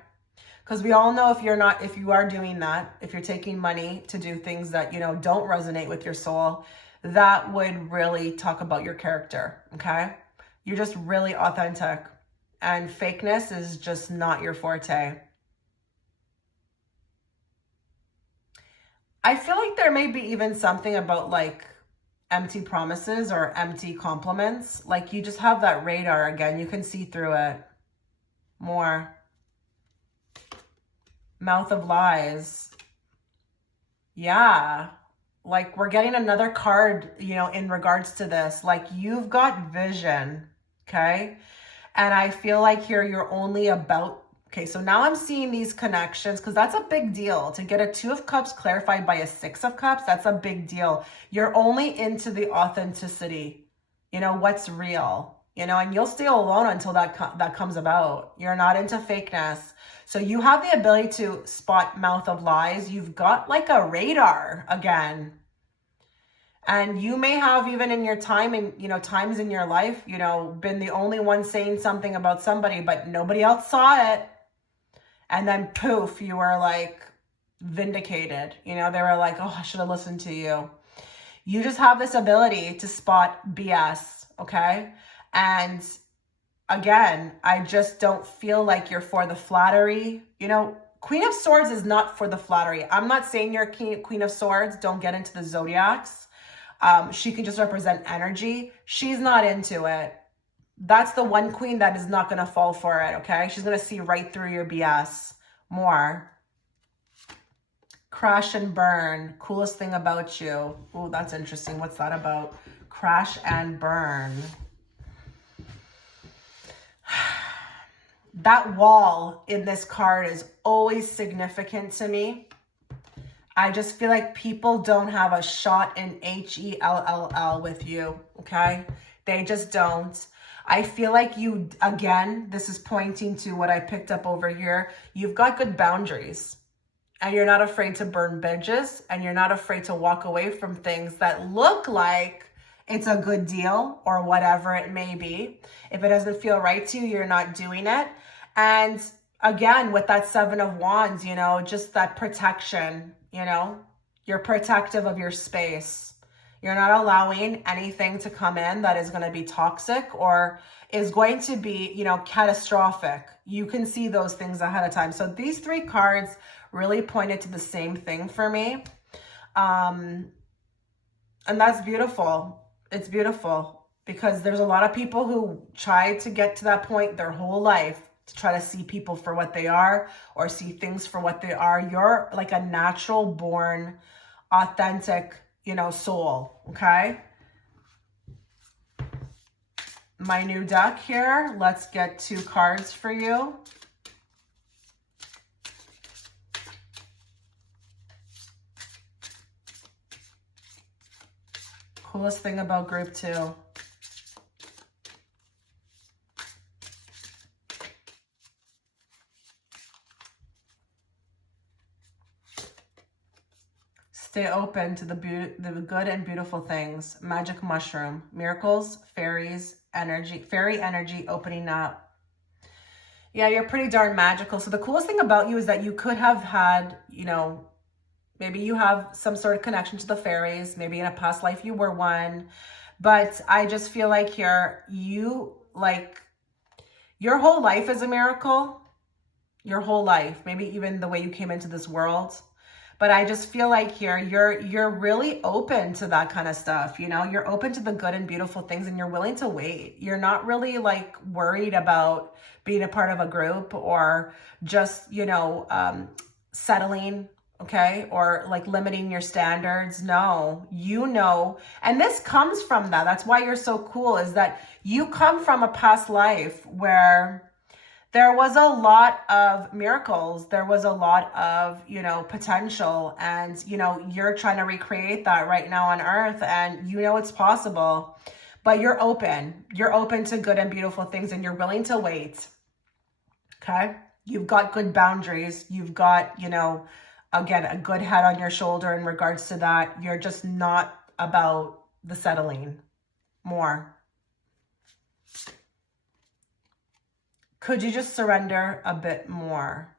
Because we all know if you are doing that, if you're taking money to do things that, you know, don't resonate with your soul, that would really talk about your character, okay? You're just really authentic. And fakeness is just not your forte. I feel like there may be even something about like empty promises or empty compliments. Like you just have that radar again. You can see through it more. Mouth of lies. Yeah. Like we're getting another card, you know, in regards to this. Like you've got vision. Okay. And I feel like here you're only about, okay, so now I'm seeing these connections because that's a big deal. To get a 2 of Cups clarified by a 6 of Cups, that's a big deal. You're only into the authenticity, you know, what's real, you know, and you'll stay alone until that comes about. You're not into fakeness. So you have the ability to spot mouth of lies. You've got like a radar again. And you may have even in your time and, you know, times in your life, you know, been the only one saying something about somebody, but nobody else saw it. And then poof, you were like vindicated. You know, they were like, oh, I should have listened to you. You just have this ability to spot BS, okay? And again, I just don't feel like you're for the flattery. You know, Queen of Swords is not for the flattery. I'm not saying you're Queen of Swords. Don't get into the zodiacs. She can just represent energy. She's not into it. That's the one queen that is not going to fall for it, okay? She's going to see right through your BS more. Crash and burn. Coolest thing about you. Oh, that's interesting. What's that about? Crash and burn. That wall in this card is always significant to me. I just feel like people don't have a shot in HELLL with you, okay? They just don't. I feel like you, again, this is pointing to what I picked up over here. You've got good boundaries and you're not afraid to burn bridges and you're not afraid to walk away from things that look like it's a good deal or whatever it may be. If it doesn't feel right to you, you're not doing it. And again, with that 7 of Wands, you know, just that protection, you know, you're protective of your space. You're not allowing anything to come in that is going to be toxic or is going to be, you know, catastrophic. You can see those things ahead of time. So these 3 cards really pointed to the same thing for me. And that's beautiful. It's beautiful because there's a lot of people who try to get to that point their whole life to try to see people for what they are or see things for what they are. You're like a natural born, authentic, you know, soul, okay? My new deck here, let's get 2 cards for you. Coolest thing about group 2. Stay open to the good and beautiful things. Magic mushroom, miracles, fairies, energy, fairy energy opening up. Yeah, you're pretty darn magical. So the coolest thing about you is that you could have had, you know, maybe you have some sort of connection to the fairies. Maybe in a past life you were one. But I just feel like here, you, like, your whole life is a miracle. Your whole life. Maybe even the way you came into this world. But I just feel like here, you're really open to that kind of stuff. You know, you're open to the good and beautiful things and you're willing to wait. You're not really like worried about being a part of a group or just, you know, settling, okay? Or like limiting your standards. No, you know, and this comes from that. That's why you're so cool, is that you come from a past life where there was a lot of miracles. There was a lot of, you know, potential. And, you know, you're trying to recreate that right now on earth. And you know it's possible. But you're open. You're open to good and beautiful things. And you're willing to wait. Okay? You've got good boundaries. You've got, you know, again, a good head on your shoulder in regards to that. You're just not about the settling more. Could you just surrender a bit more?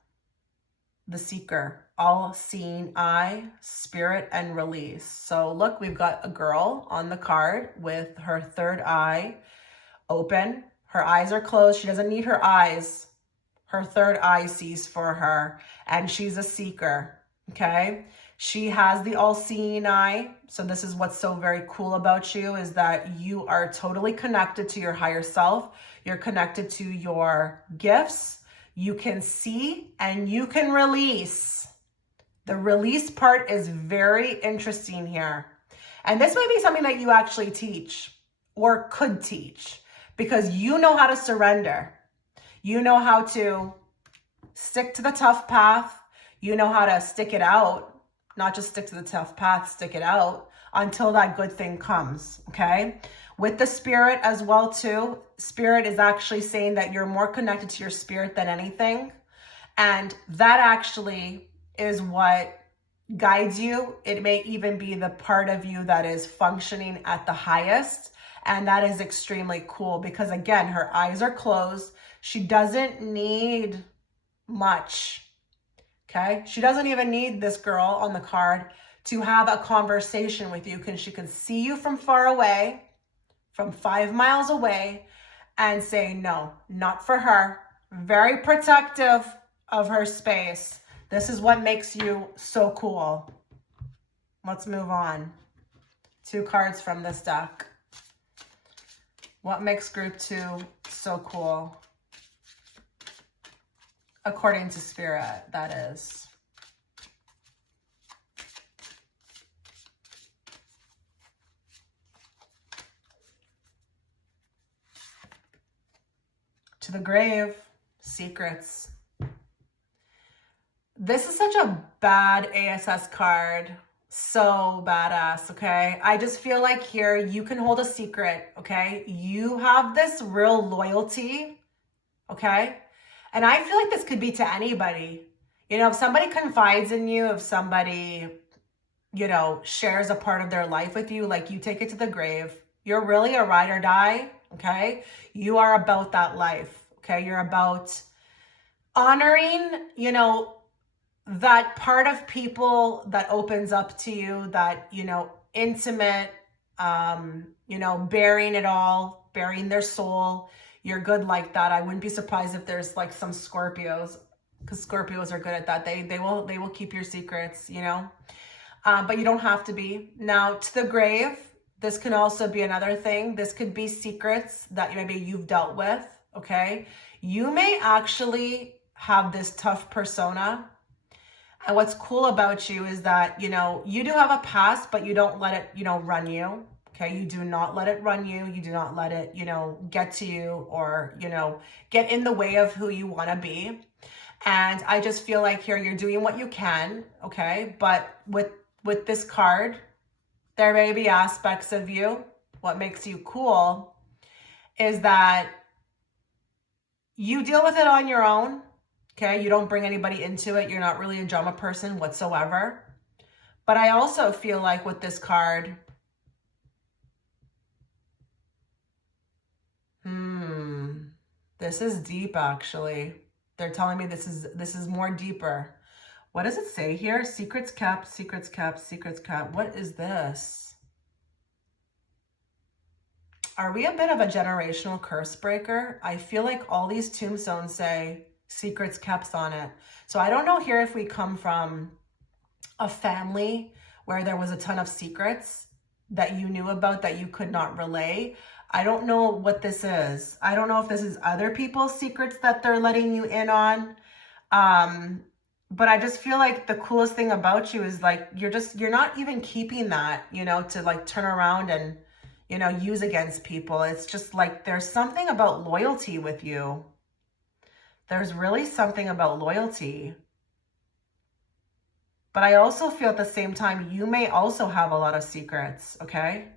The seeker, all-seeing eye, spirit, and release. So look, we've got a girl on the card with her third eye open, Her eyes are closed. She doesn't need her eyes. Her third eye sees for her, and she's a seeker, okay? She has the all-seeing eye. So this is what's so very cool about you, is that you are totally connected to your higher self. You're connected to your gifts. You can see and you can release. The release part is very interesting here. And this may be something that you actually teach or could teach, because you know how to surrender. You know how to stick to the tough path. You know how to stick it out, not just stick to the tough path, stick it out until that good thing comes, okay? With the spirit as well too, spirit is actually saying that you're more connected to your spirit than anything. And that actually is what guides you. It may even be the part of you that is functioning at the highest. And that is extremely cool because, again, her eyes are closed. She doesn't need much, okay? She doesn't even need this girl on the card to have a conversation with you, because she can see you from far away, from 5 miles away, and say, no, not for her. Very protective of her space. This is what makes you so cool. Let's move on. 2 cards from this deck. What makes group 2 so cool? According to spirit, that is. To the grave, secrets. This is such a bad ASS card. So badass, okay? I just feel like here you can hold a secret, okay? You have this real loyalty, okay? And I feel like this could be to anybody. You know, if somebody confides in you, if somebody, you know, shares a part of their life with you, like, you take it to the grave. You're really a ride or die, okay? You are about that life, okay? You're about honoring, you know, that part of people that opens up to you, that, you know, intimate, you know, bearing it all, bearing their soul. You're good like that. I wouldn't be surprised if there's like some Scorpios, because Scorpios are good at that. They will keep your secrets, you know, but you don't have to be. Now, to the grave, this can also be another thing. This could be secrets that maybe you've dealt with, okay? You may actually have this tough persona. And what's cool about you is that, you know, you do have a past, but you don't let it, you know, run you. Okay. You do not let it run you. You do not let it, you know, get to you, or, you know, get in the way of who you want to be. And I just feel like here you're doing what you can. Okay. But with this card, there may be aspects of you. What makes you cool is that you deal with it on your own. Okay, you don't bring anybody into it. You're not really a drama person whatsoever. But I also feel like with this card, this is deep actually. They're telling me this is more deeper. What does it say here? Secrets kept, secrets kept, secrets kept. What is this? Are we a bit of a generational curse breaker? I feel like all these tombstones say secrets kept on it. So I don't know here if we come from a family where there was a ton of secrets that you knew about that you could not relay. I don't know what this is. I don't know if this is other people's secrets that they're letting you in on. But I just feel like the coolest thing about you is like, you're not even keeping that, you know, to like turn around and, you know, use against people. It's just like, there's something about loyalty with you. There's really something about loyalty. But I also feel at the same time, you may also have a lot of secrets, okay?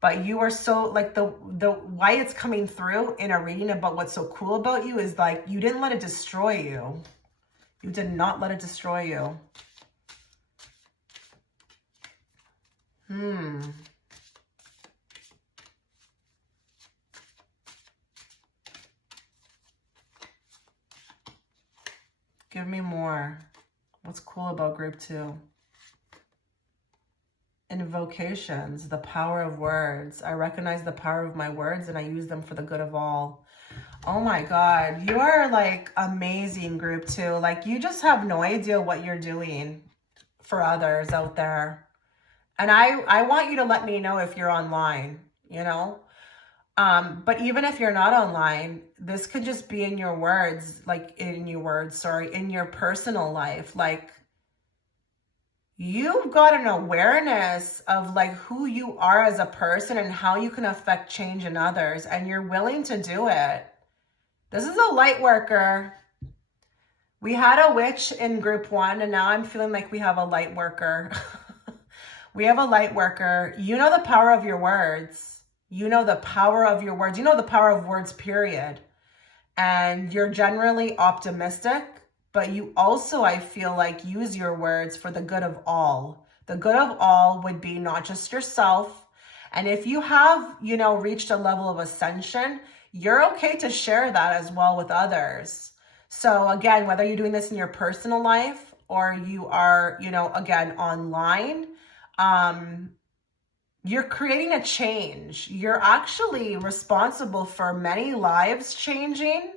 But you are so, like, the why it's coming through in a reading about what's so cool about you is like, you didn't let it destroy you. You did not let it destroy you. Give me more. What's cool about group 2? Invocations, the power of words. I recognize the power of my words and I use them for the good of all. Oh my God, you are like amazing, group 2. Like, you just have no idea what you're doing for others out there. And I want you to let me know if you're online, you know? But even if you're not online, this could just be in your words, like in your personal life. Like, you've got an awareness of like who you are as a person and how you can affect change in others, and you're willing to do it. This is a light worker. We had a witch in group 1, and now I'm feeling like we have a light worker. We have a light worker. You know the power of your words. You know the power of your words. You know the power of words, period. And you're generally optimistic, but you also, I feel like, use your words for the good of all. The good of all would be not just yourself. And if you have, you know, reached a level of ascension, you're okay to share that as well with others. So again, whether you're doing this in your personal life or you are, you know, again, online, you're creating a change. You're actually responsible for many lives changing.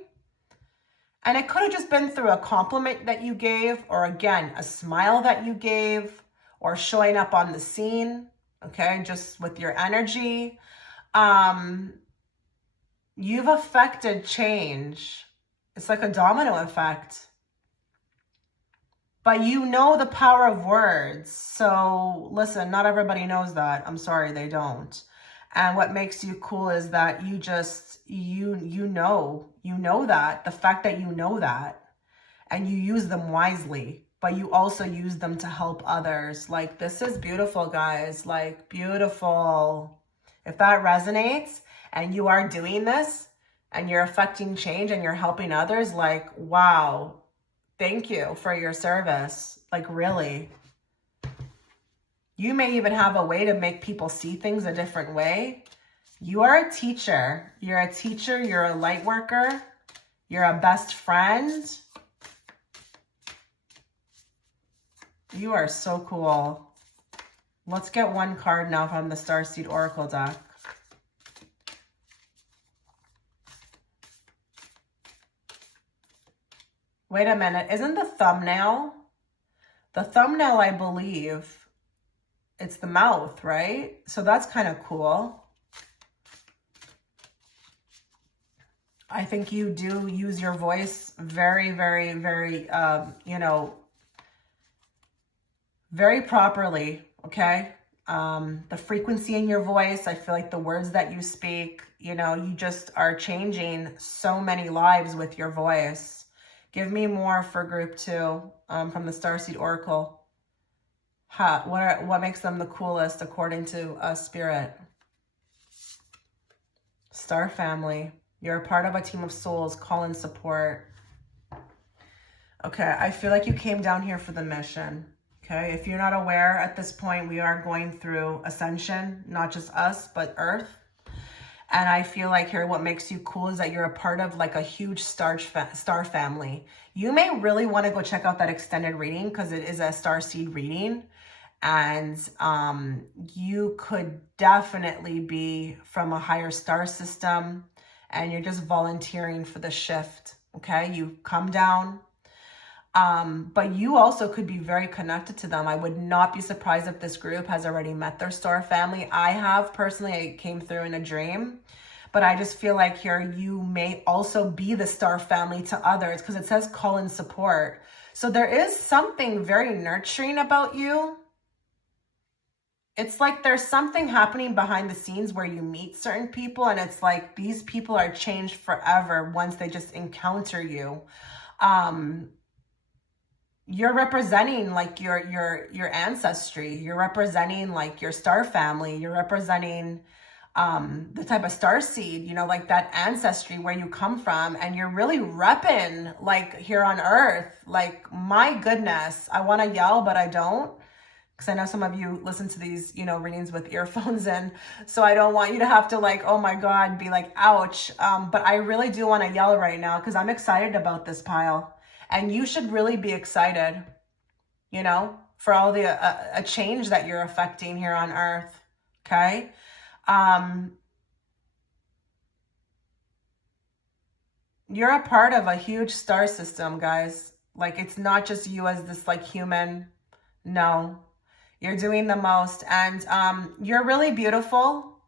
And it could have just been through a compliment that you gave, or again, a smile that you gave, or showing up on the scene, okay, just with your energy. You've affected change. It's like a domino effect. But you know the power of words. So listen, not everybody knows that. I'm sorry, they don't. And what makes you cool is that you just, you know that, the fact that you know that, and you use them wisely, but you also use them to help others. Like, this is beautiful, guys, like beautiful. If that resonates and you are doing this and you're affecting change and you're helping others, like, wow, thank you for your service. Like, really. You may even have a way to make people see things a different way. You are a teacher. You're a teacher. You're a light worker. You're a best friend. You are so cool. Let's get one card now from the Starseed Oracle deck. Wait a minute. Isn't the thumbnail? The thumbnail, I believe, it's the mouth, right? So that's kind of cool. I think you do use your voice very, very, very, you know, very properly, okay? The frequency in your voice, I feel like the words that you speak, you know, you just are changing so many lives with your voice. Give me more for group 2 from the Starseed Oracle. What makes them the coolest according to Spirit? Star family. You're a part of a team of souls. Call in support. Okay, I feel like you came down here for the mission. Okay, if you're not aware at this point, we are going through ascension, not just us, but Earth. And I feel like here, what makes you cool is that you're a part of like a huge star family. You may really want to go check out that extended reading because it is a starseed reading. And you could definitely be from a higher star system and you're just volunteering for the shift. Okay, you come down. But you also could be very connected to them. I would not be surprised if this group has already met their star family. I have personally, it came through in a dream, but I just feel like here you may also be the star family to others because it says call in support. So there is something very nurturing about you. It's like there's something happening behind the scenes where you meet certain people and it's like these people are changed forever once they just encounter you. You're representing like your ancestry. You're representing like your star family. You're representing the type of star seed, you know, like that ancestry where you come from, and you're really repping like here on Earth. Like, my goodness, I want to yell, but I don't, because I know some of you listen to these, you know, readings with earphones in, so I don't want you to have to like, oh my God, be like, ouch. But I really do want to yell right now because I'm excited about this pile. And you should really be excited, you know? for all the a change that you're affecting here on earth. Okay. You're a part of a huge star system, guys. Like, it's not just you as this like human. No, you're doing the most. And you're really beautiful.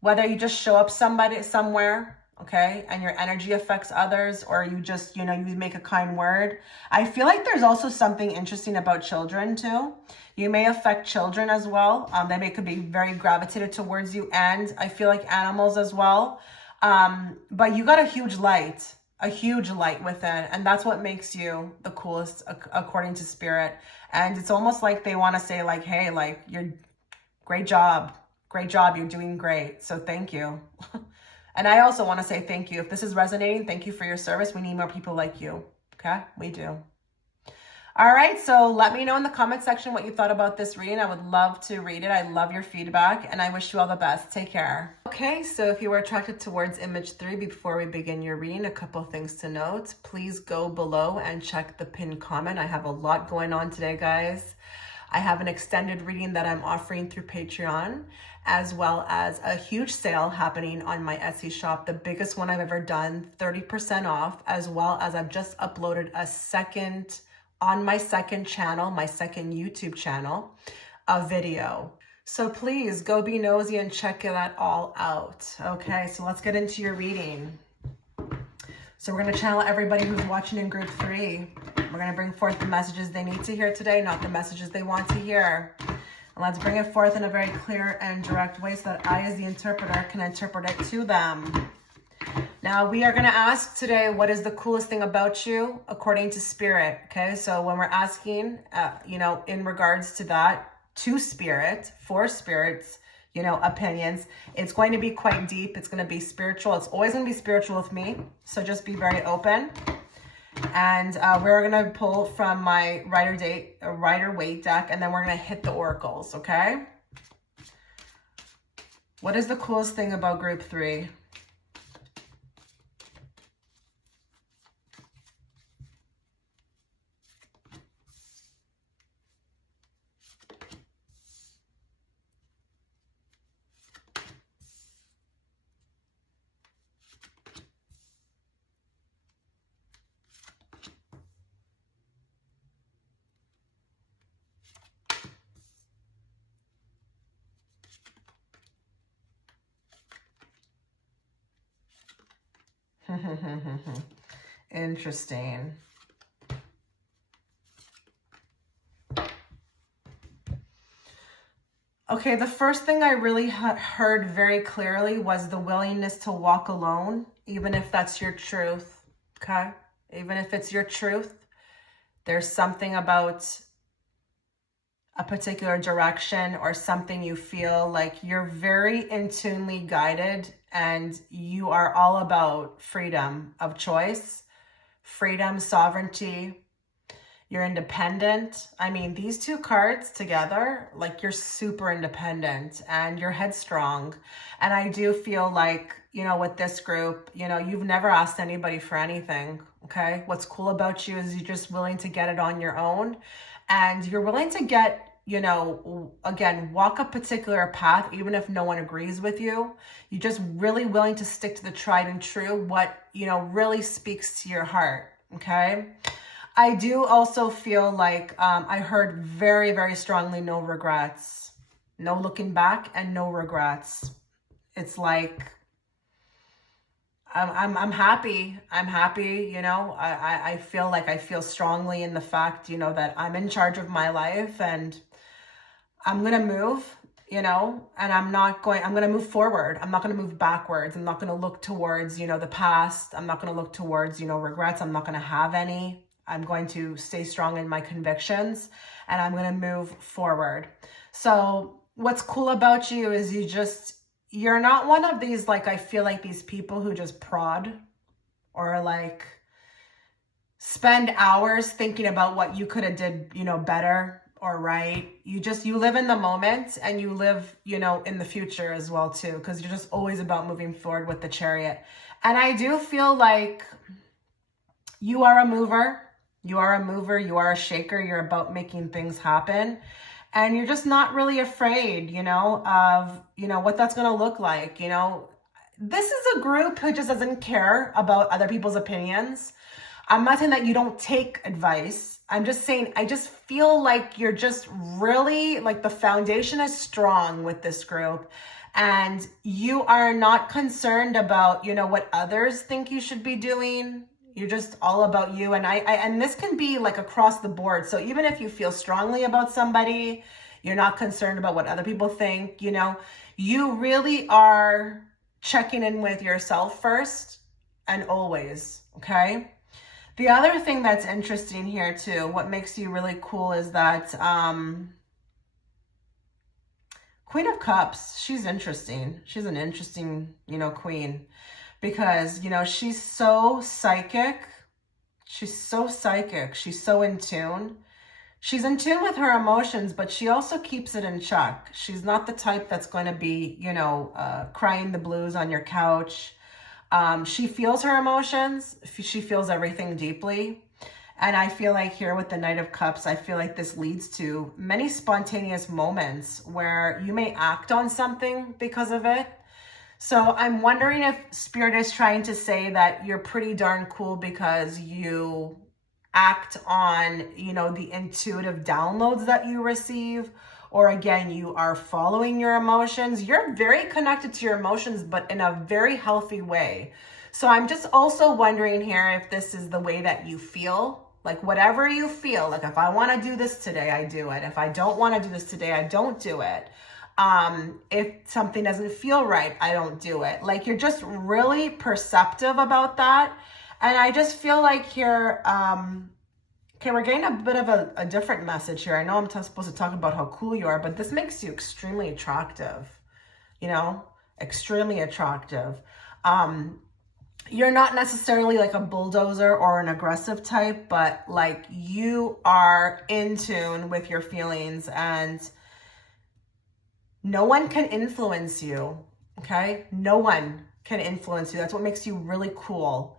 Whether you just show up somewhere, okay, and your energy affects others, or you just, you make a kind word. I feel like there's also something interesting about children too. You may affect children as well. Could be very gravitated towards you, and I feel like animals as well. But you got a huge light within, and that's what makes you the coolest according to spirit. And it's almost like they want to say like, hey, like, you're great job, you're doing great, so thank you. And I also want to say thank you. If this is resonating, thank you for your service. We need more people like you. Okay, we do. All right, so let me know in the comment section what you thought about this reading. I would love to read it. I love your feedback, and I wish you all the best. Take care. Okay, so if you were attracted towards image 3, before we begin your reading, a couple things to note. Please go below and check the pinned comment. I have a lot going on today, guys. I have an extended reading that I'm offering through Patreon, as well as a huge sale happening on my Etsy shop, the biggest one I've ever done, 30% off, as well as I've just uploaded on my second channel, my second YouTube channel, a video. So please go be nosy and check that all out. Okay, so let's get into your reading. So we're going to channel everybody who's watching in group 3. We're going to bring forth the messages they need to hear today, not the messages they want to hear. And let's bring it forth in a very clear and direct way so that I, as the interpreter, can interpret it to them. Now, we are going to ask today, what is the coolest thing about you according to spirit? Okay, so when we're asking, in regards to that, to spirit, for spirits, opinions, it's going to be quite deep. It's going to be spiritual. It's always going to be spiritual with me. So just be very open. And we're going to pull from my Rider-Waite deck, and then we're going to hit the oracles, okay? What is the coolest thing about group 3? Interesting. Okay, the first thing I really heard very clearly was the willingness to walk alone, even if that's your truth, okay? Even if it's your truth, there's something about a particular direction or something you feel like you're very intuitively guided, and you are all about freedom of choice, freedom, sovereignty. You're independent. I mean, these two cards together, like, you're super independent and you're headstrong. And I do feel like, with this group, you've never asked anybody for anything, okay? What's cool about you is you're just willing to get it on your own, and you're willing to get, again, walk a particular path, even if no one agrees with you. You're just really willing to stick to the tried and true, what, really speaks to your heart, okay? I do also feel like I heard very, very strongly no regrets, no looking back, and no regrets. It's like, I'm happy. I'm happy, I feel like I feel strongly in the fact, that I'm in charge of my life, and I'm going to move, and I'm going to move forward. I'm not going to move backwards. I'm not going to look towards, the past. I'm not going to look towards, regrets. I'm not going to have any. I'm going to stay strong in my convictions, and I'm going to move forward. So what's cool about you is you're not one of these, like, I feel like these people who just prod or like spend hours thinking about what you could have did, better or right. You live in the moment, and you live, in the future as well too, because you're just always about moving forward with the Chariot. And I do feel like you are a mover. You are a mover, you are a shaker, you're about making things happen. And you're just not really afraid, of, what that's going to look like. This is a group who just doesn't care about other people's opinions. I'm not saying that you don't take advice. I'm just saying, I just feel like you're just really, like, the foundation is strong with this group. And you are not concerned about, what others think you should be doing. You're just all about you. And and this can be like across the board. So even if you feel strongly about somebody, you're not concerned about what other people think, you really are checking in with yourself first and always, okay? The other thing that's interesting here too, what makes you really cool is that Queen of Cups, she's interesting. She's an interesting, queen. Because, she's so psychic. She's so psychic. She's so in tune. She's in tune with her emotions, but she also keeps it in check. She's not the type that's going to be, crying the blues on your couch. She feels her emotions. She feels everything deeply. And I feel like here with the Knight of Cups, I feel like this leads to many spontaneous moments where you may act on something because of it. So I'm wondering if Spirit is trying to say that you're pretty darn cool because you act on, the intuitive downloads that you receive, or again, you are following your emotions. You're very connected to your emotions, but in a very healthy way. So I'm just also wondering here if this is the way that you feel, like whatever you feel, like if I want to do this today, I do it. If I don't want to do this today, I don't do it. If something doesn't feel right, I don't do it. Like you're just really perceptive about that. And I just feel like here, okay, we're getting a bit of a different message here. I know I'm supposed to talk about how cool you are, but this makes you extremely attractive, extremely attractive. You're not necessarily like a bulldozer or an aggressive type, but like you are in tune with your feelings and no one can influence you, okay? No one can influence you. That's what makes you really cool.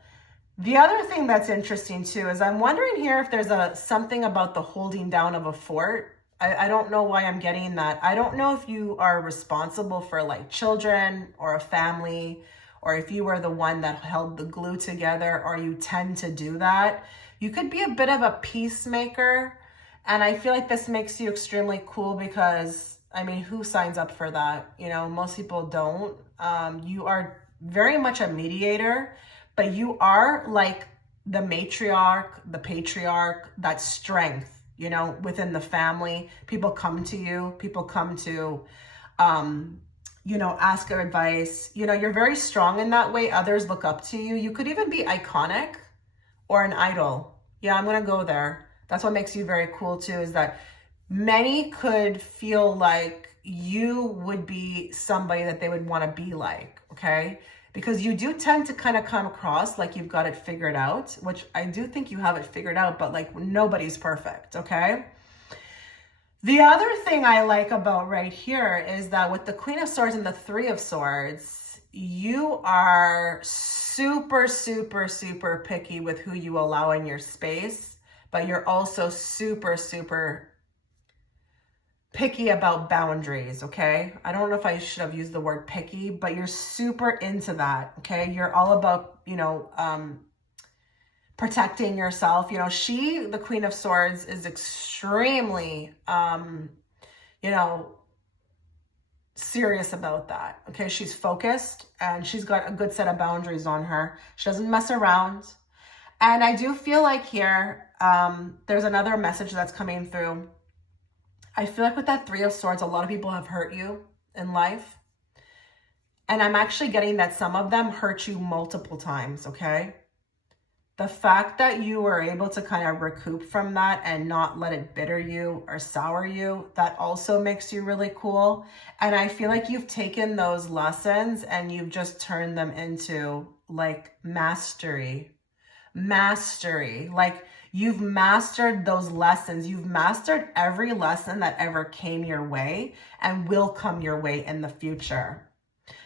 The other thing that's interesting too is I'm wondering here if there's something about the holding down of a fort. I don't know why I'm getting that. I don't know if you are responsible for like children or a family, or if you were the one that held the glue together, or you tend to do that. You could be a bit of a peacemaker. And I feel like this makes you extremely cool because who signs up for that? Most people don't. You are very much a mediator, but you are like the matriarch, the patriarch, that strength, within the family. People come to you. People come to, ask your advice. You're very strong in that way. Others look up to you. You could even be iconic or an idol. Yeah, I'm going to go there. That's what makes you very cool too, is that many could feel like you would be somebody that they would want to be like, okay? Because you do tend to kind of come across like you've got it figured out, which I do think you have it figured out, but like nobody's perfect, okay? The other thing I like about right here is that with the Queen of Swords and the Three of Swords, you are super, super, super picky with who you allow in your space, but you're also super, super picky about boundaries, okay? I don't know if I should have used the word picky, but you're super into that, okay? You're all about, protecting yourself. The Queen of Swords is extremely, serious about that, okay? She's focused and she's got a good set of boundaries on her. She doesn't mess around. And I do feel like here, there's another message that's coming through. I feel like with that Three of Swords, a lot of people have hurt you in life. And I'm actually getting that some of them hurt you multiple times, okay? The fact that you were able to kind of recoup from that and not let it bitter you or sour you, that also makes you really cool. And I feel like you've taken those lessons and you've just turned them into like mastery. Like you've mastered those lessons. You've mastered every lesson that ever came your way and will come your way in the future.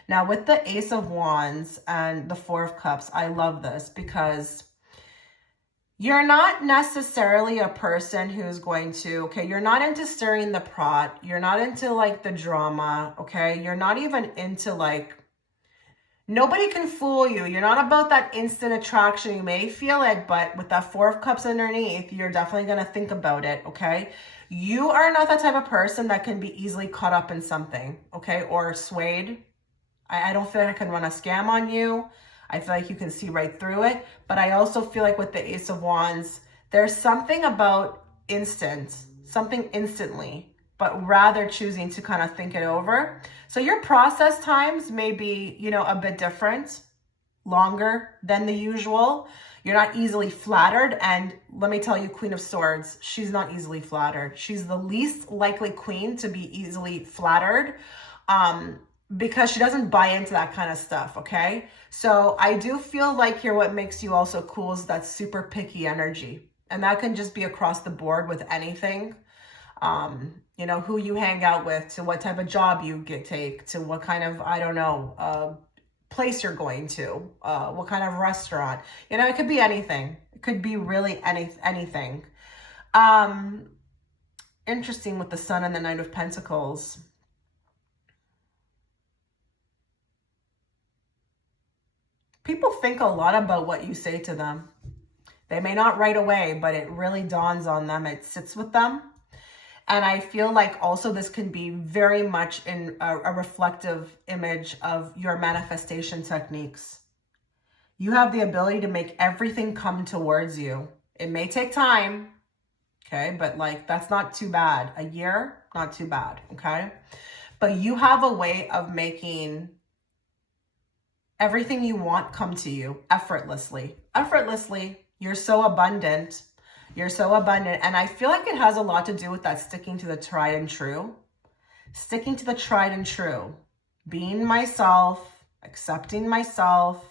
Now with the Ace of Wands and the Four of Cups, I love this because You're not necessarily a person who's going to, okay, you're not into stirring the pot. You're not into like the drama, okay? You're not even into like, nobody can fool you. You're not about that instant attraction. You may feel it, but with that Four of Cups underneath, you're definitely going to think about it, okay? You are not that type of person that can be easily caught up in something, okay? Or swayed. I don't feel like I can run a scam on you. I feel like you can see right through it. But I also feel like with the Ace of Wands, there's something about something instantly, but rather choosing to kind of think it over. So your process times may be, you know, a bit different, longer than the usual. You're not easily flattered. And let me tell you, Queen of Swords, she's not easily flattered. She's the least likely queen to be easily flattered. Because she doesn't buy into that kind of stuff, okay? So I do feel like here what makes you also cool is that super picky energy. And that can just be across the board with anything. You know, who you hang out with, to what type of job you take, to what kind of, I don't know, place you're going to, what kind of restaurant. You know, it could be anything. It could be really anything. Interesting with the Sun and the Knight of Pentacles. People think a lot about what you say to them. They may not right away, but it really dawns on them. It sits with them. And I feel like also this can be very much in a reflective image of your manifestation techniques. You have the ability to make everything come towards you. It may take time, okay? But like, that's not too bad. A year, not too bad, okay? But you have a way of making everything you want come to you effortlessly. Effortlessly. You're so abundant. You're so abundant. And I feel like it has a lot to do with that sticking to the tried and true. Sticking to the tried and true. Being myself, accepting myself,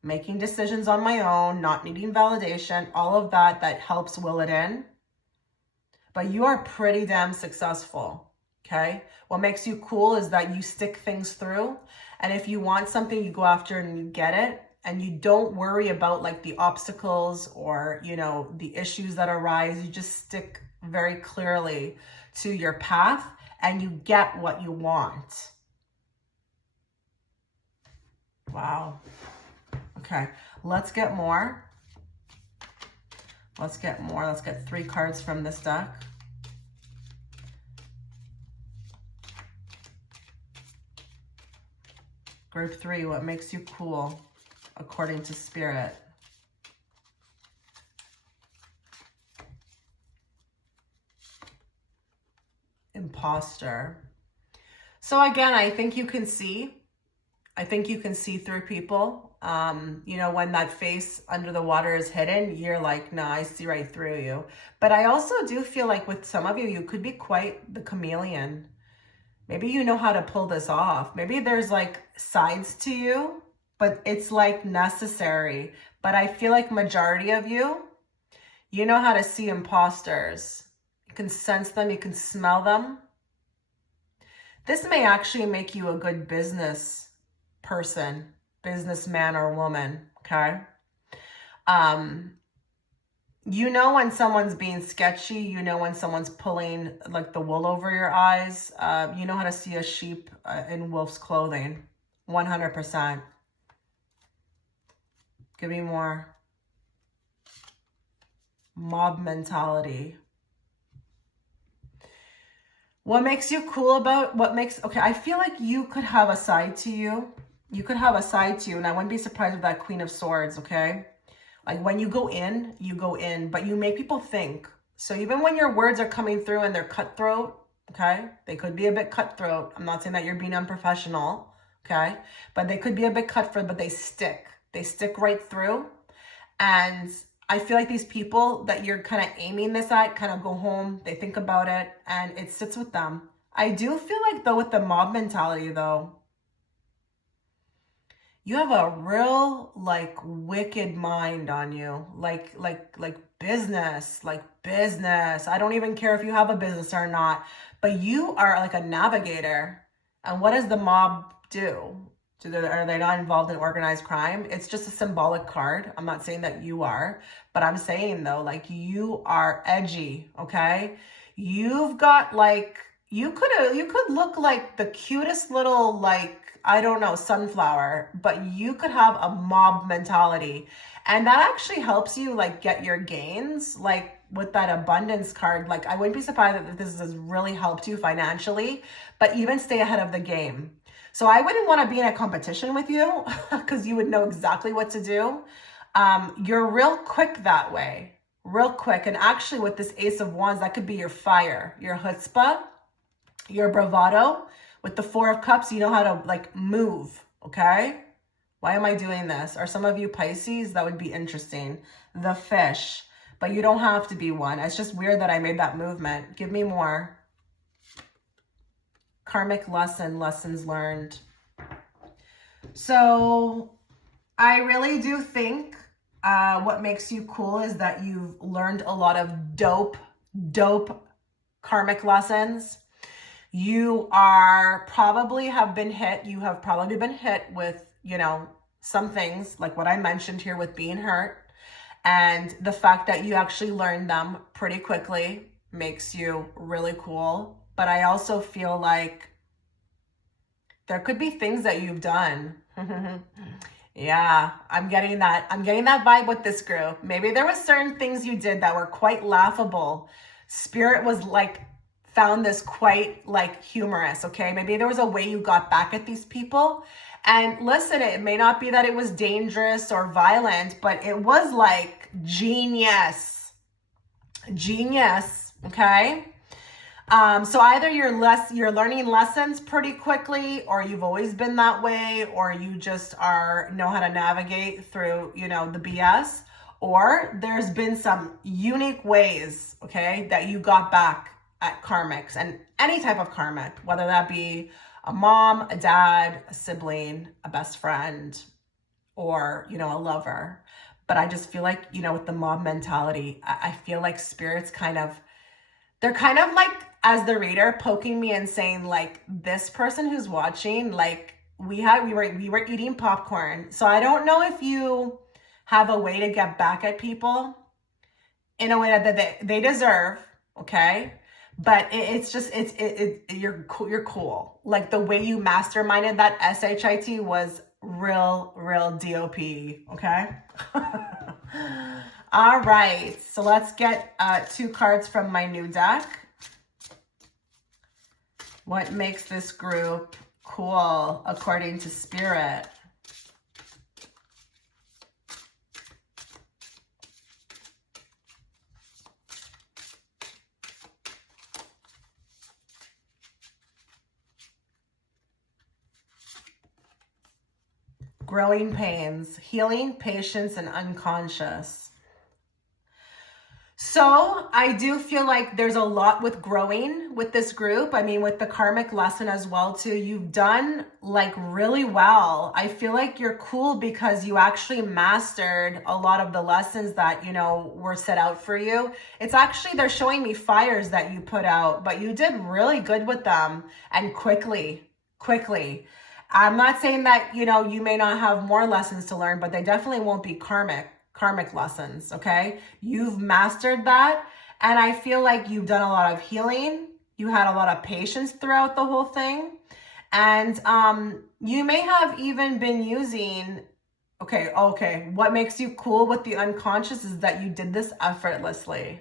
making decisions on my own, not needing validation, all of that helps will it in. But you are pretty damn successful, okay? What makes you cool is that you stick things through. And if you want something, you go after it and you get it. And you don't worry about like the obstacles or, you know, the issues that arise. You just stick very clearly to your path and you get what you want. Wow. Okay, let's get more. Let's get more. Let's get 3 cards from this deck. Group 3, what makes you cool according to Spirit? Imposter. So again, I think you can see. I think you can see through people. You know, when that face under the water is hidden, you're like, no, I see right through you. But I also do feel like with some of you, you could be quite the chameleon. Maybe you know how to pull this off. Maybe there's like sides to you, but it's like necessary. But I feel like majority of you, you know how to see imposters. You can sense them, you can smell them. This may actually make you a good business person, businessman or woman, okay? You know when someone's being sketchy, you know when someone's pulling like the wool over your eyes. You know how to see a sheep in wolf's clothing, 100%. Give me more. Mob mentality. What makes you cool about, okay, I feel like you could have a side to you. You could have a side to you, and I wouldn't be surprised with that Queen of Swords, okay? Like when you go in, but you make people think. So even when your words are coming through and they're cutthroat, okay? They could be a bit cutthroat. I'm not saying that you're being unprofessional, okay? But they could be a bit cutthroat, but they stick. They stick right through. And I feel like these people that you're kind of aiming this at kind of go home, they think about it, and it sits with them. I do feel like though with the mob mentality though, you have a real like wicked mind on you, like business, like business. I don't even care if you have a business or not, but you are like a navigator. And what does the mob do? Are they not involved in organized crime? It's just a symbolic card. I'm not saying that you are, but I'm saying though, like you are edgy, okay? You've got like, you could look like the cutest little, like, I don't know, sunflower, but you could have a mob mentality. And that actually helps you like get your gains, like with that abundance card. Like I wouldn't be surprised that this has really helped you financially, but even stay ahead of the game. So I wouldn't want to be in a competition with you because you would know exactly what to do. You're real quick that way, real quick. And actually with this Ace of Wands, that could be your fire, your chutzpah, your bravado. With the Four of Cups, you know how to like move, okay? Why am I doing this? Are some of you Pisces? That would be interesting. The Fish, but you don't have to be one. It's just weird that I made that movement. Give me more. Karmic lesson, lessons learned. So I really do think what makes you cool is that you've learned a lot of dope karmic lessons. You are probably have been hit. You have probably been hit with, you know, some things like what I mentioned here with being hurt. And the fact that you actually learned them pretty quickly makes you really cool. But I also feel like there could be things that you've done. Yeah, I'm getting that vibe with this group. Maybe there was certain things you did that were quite laughable. Spirit was like, found this quite like humorous, okay? Maybe there was a way you got back at these people. And listen, it may not be that it was dangerous or violent, but it was like genius, okay? So either you're learning lessons pretty quickly, or you've always been that way, or you just know how to navigate through, you know, the BS, or there's been some unique ways, okay, that you got back at karmics, and any type of karmic, whether that be a mom, a dad, a sibling, a best friend, or, you know, a lover. But I just feel like, you know, with the mob mentality, I feel like spirits they're kind of like, as the reader, poking me and saying like, this person who's watching, like we were eating popcorn. So I don't know if you have a way to get back at people in a way that they deserve, okay? But you're cool. Like the way you masterminded that SHIT was real DOP, okay? All right, so let's get 2 cards from my new deck. What makes this group cool according to Spirit? Growing pains, healing, patience, and unconscious. So I do feel like there's a lot with growing with this group. I mean, with the karmic lesson as well too, you've done like really well. I feel like you're cool because you actually mastered a lot of the lessons that, you know, were set out for you. It's actually, they're showing me fires that you put out, but you did really good with them and quickly. I'm not saying that, you know, you may not have more lessons to learn, but they definitely won't be karmic lessons, okay? You've mastered that. And I feel like you've done a lot of healing. You had a lot of patience throughout the whole thing. And you may have even been using, okay, what makes you cool with the unconscious is that you did this effortlessly.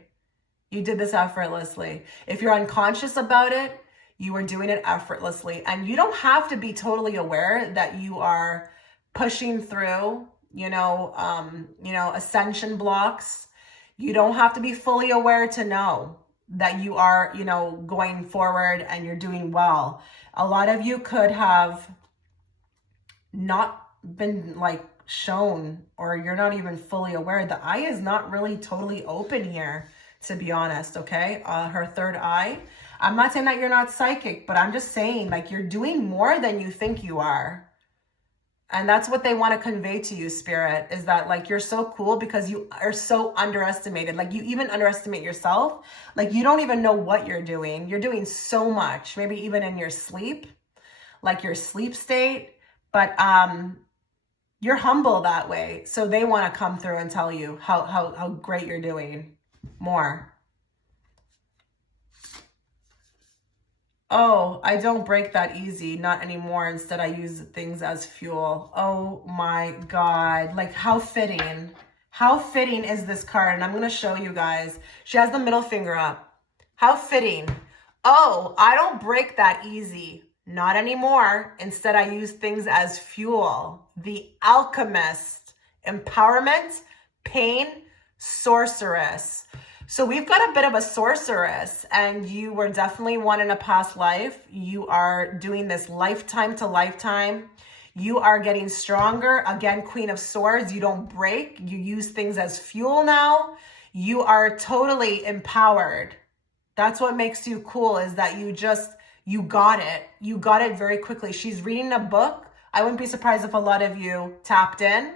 If you're unconscious about it, you are doing it effortlessly. And you don't have to be totally aware that you are pushing through, ascension blocks. You don't have to be fully aware to know that you are, going forward and you're doing well. A lot of you could have not been shown, or you're not even fully aware. The eye is not really totally open here, to be honest, okay? Her third eye. I'm not saying that you're not psychic, but I'm just saying you're doing more than you think you are. And that's what they want to convey to you, Spirit, is that you're so cool because you are so underestimated. You even underestimate yourself. You don't even know what you're doing. You're doing so much, maybe even in your sleep, your sleep state. But you're humble that way. So they want to come through and tell you how great you're doing more. Oh, I don't break that easy. Not anymore. Instead, I use things as fuel. Oh my God. Like, how fitting. How fitting is this card? And I'm going to show you guys. She has the middle finger up. How fitting. Oh, I don't break that easy. Not anymore. Instead, I use things as fuel. The alchemist. Empowerment. Pain. Sorceress. So we've got a bit of a sorceress, and you were definitely one in a past life. You are doing this lifetime to lifetime. You are getting stronger. Again, Queen of Swords, you don't break. You use things as fuel now. You are totally empowered. That's what makes you cool, is that you got it. You got it very quickly. She's reading a book. I wouldn't be surprised if a lot of you tapped in,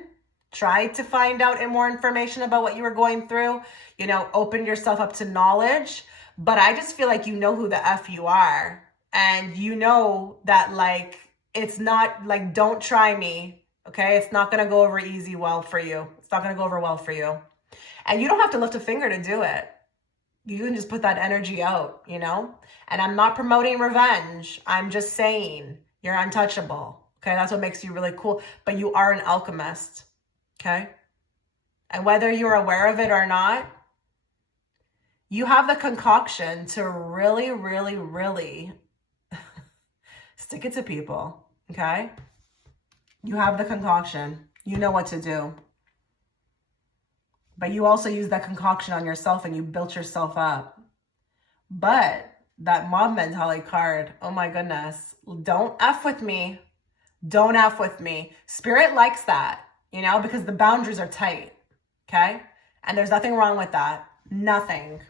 tried to find out more information about what you were going through, you know, opened yourself up to knowledge. But I just feel like you know who the F you are. And you know that, like, it's not like, don't try me, okay? It's not going to go over well for you. It's not going to go over well for you. And you don't have to lift a finger to do it. You can just put that energy out, you know? And I'm not promoting revenge. I'm just saying you're untouchable, okay? That's what makes you really cool. But you are an alchemist. Okay. And whether you're aware of it or not, you have the concoction to really, really, really stick it to people. Okay. You have the concoction. You know what to do. But you also use that concoction on yourself, and you built yourself up. But that mob mentality card, oh my goodness. Don't F with me. Don't F with me. Spirit likes that. You know, because the boundaries are tight, okay? And there's nothing wrong with that. Nothing.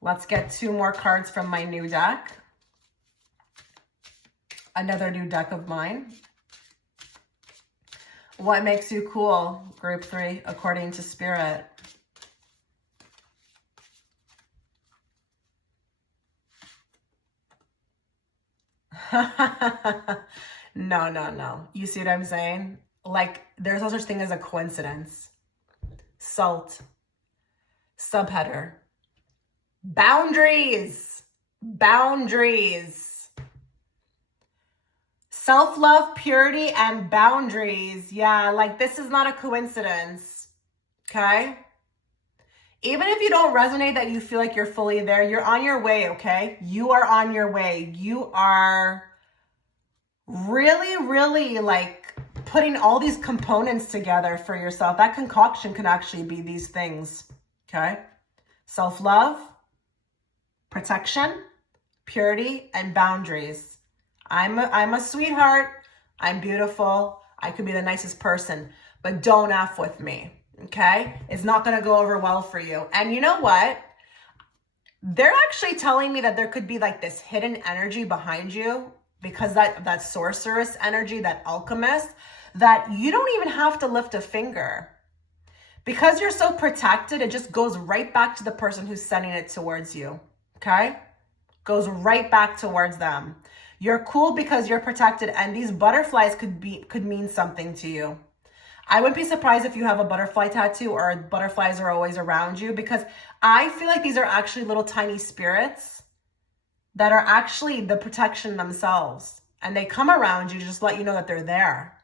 Let's get 2 more cards from my new deck. Another new deck of mine. What makes you cool? Group 3, according to Spirit. No. You see what I'm saying? Like, there's no such thing as a coincidence. Salt. Subheader. Boundaries. Boundaries. Self-love, purity, and boundaries. Yeah, like, this is not a coincidence. Okay? Even if you don't resonate that you feel like you're fully there, you're on your way, okay? You are on your way. You are really, really, like, putting all these components together for yourself. That concoction can actually be these things, okay? Self-love, protection, purity, and boundaries. I'm a sweetheart. I'm beautiful. I could be the nicest person, but don't F with me, okay? It's not going to go over well for you. And you know what? They're actually telling me that there could be like this hidden energy behind you, because that sorceress energy, that alchemist, that you don't even have to lift a finger. Because you're so protected, it just goes right back to the person who's sending it towards you, okay? Goes right back towards them. You're cool because you're protected, and these butterflies could mean something to you. I wouldn't be surprised if you have a butterfly tattoo, or butterflies are always around you, because I feel like these are actually little tiny spirits that are actually the protection themselves. And they come around you to just let you know that they're there.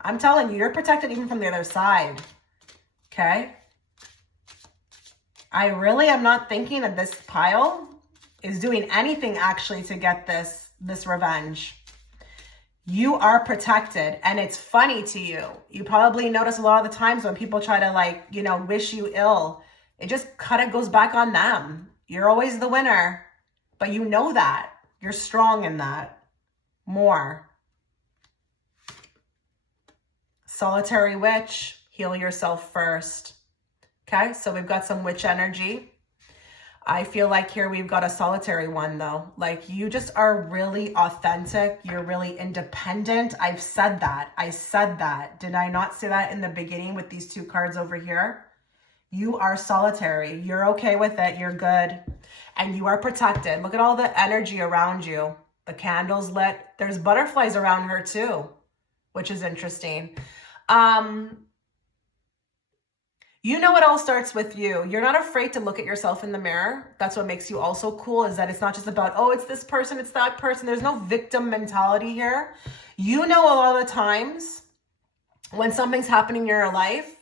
I'm telling you, you're protected even from the other side. Okay? I really am not thinking that this pile is doing anything actually to get this revenge. You are protected, and it's funny to you. You probably notice a lot of the times when people try to, like, you know, wish you ill, it just kind of goes back on them. You're always the winner, but you know that. You're strong in that. More. Solitary witch, heal yourself first. Okay, so we've got some witch energy. I feel like here we've got a solitary one though. Like, you just are really authentic. You're really independent. I've said that. I said that. Did I not say that in the beginning with these 2 cards over here? You are solitary. You're okay with it. You're good. And you are protected. Look at all the energy around you. The candle's lit. There's butterflies around her too, which is interesting. You know, it all starts with you. You're not afraid to look at yourself in the mirror. That's what makes you also cool, is that it's not just about, oh, it's this person, it's that person. There's no victim mentality here. You know, a lot of the times when something's happening in your life,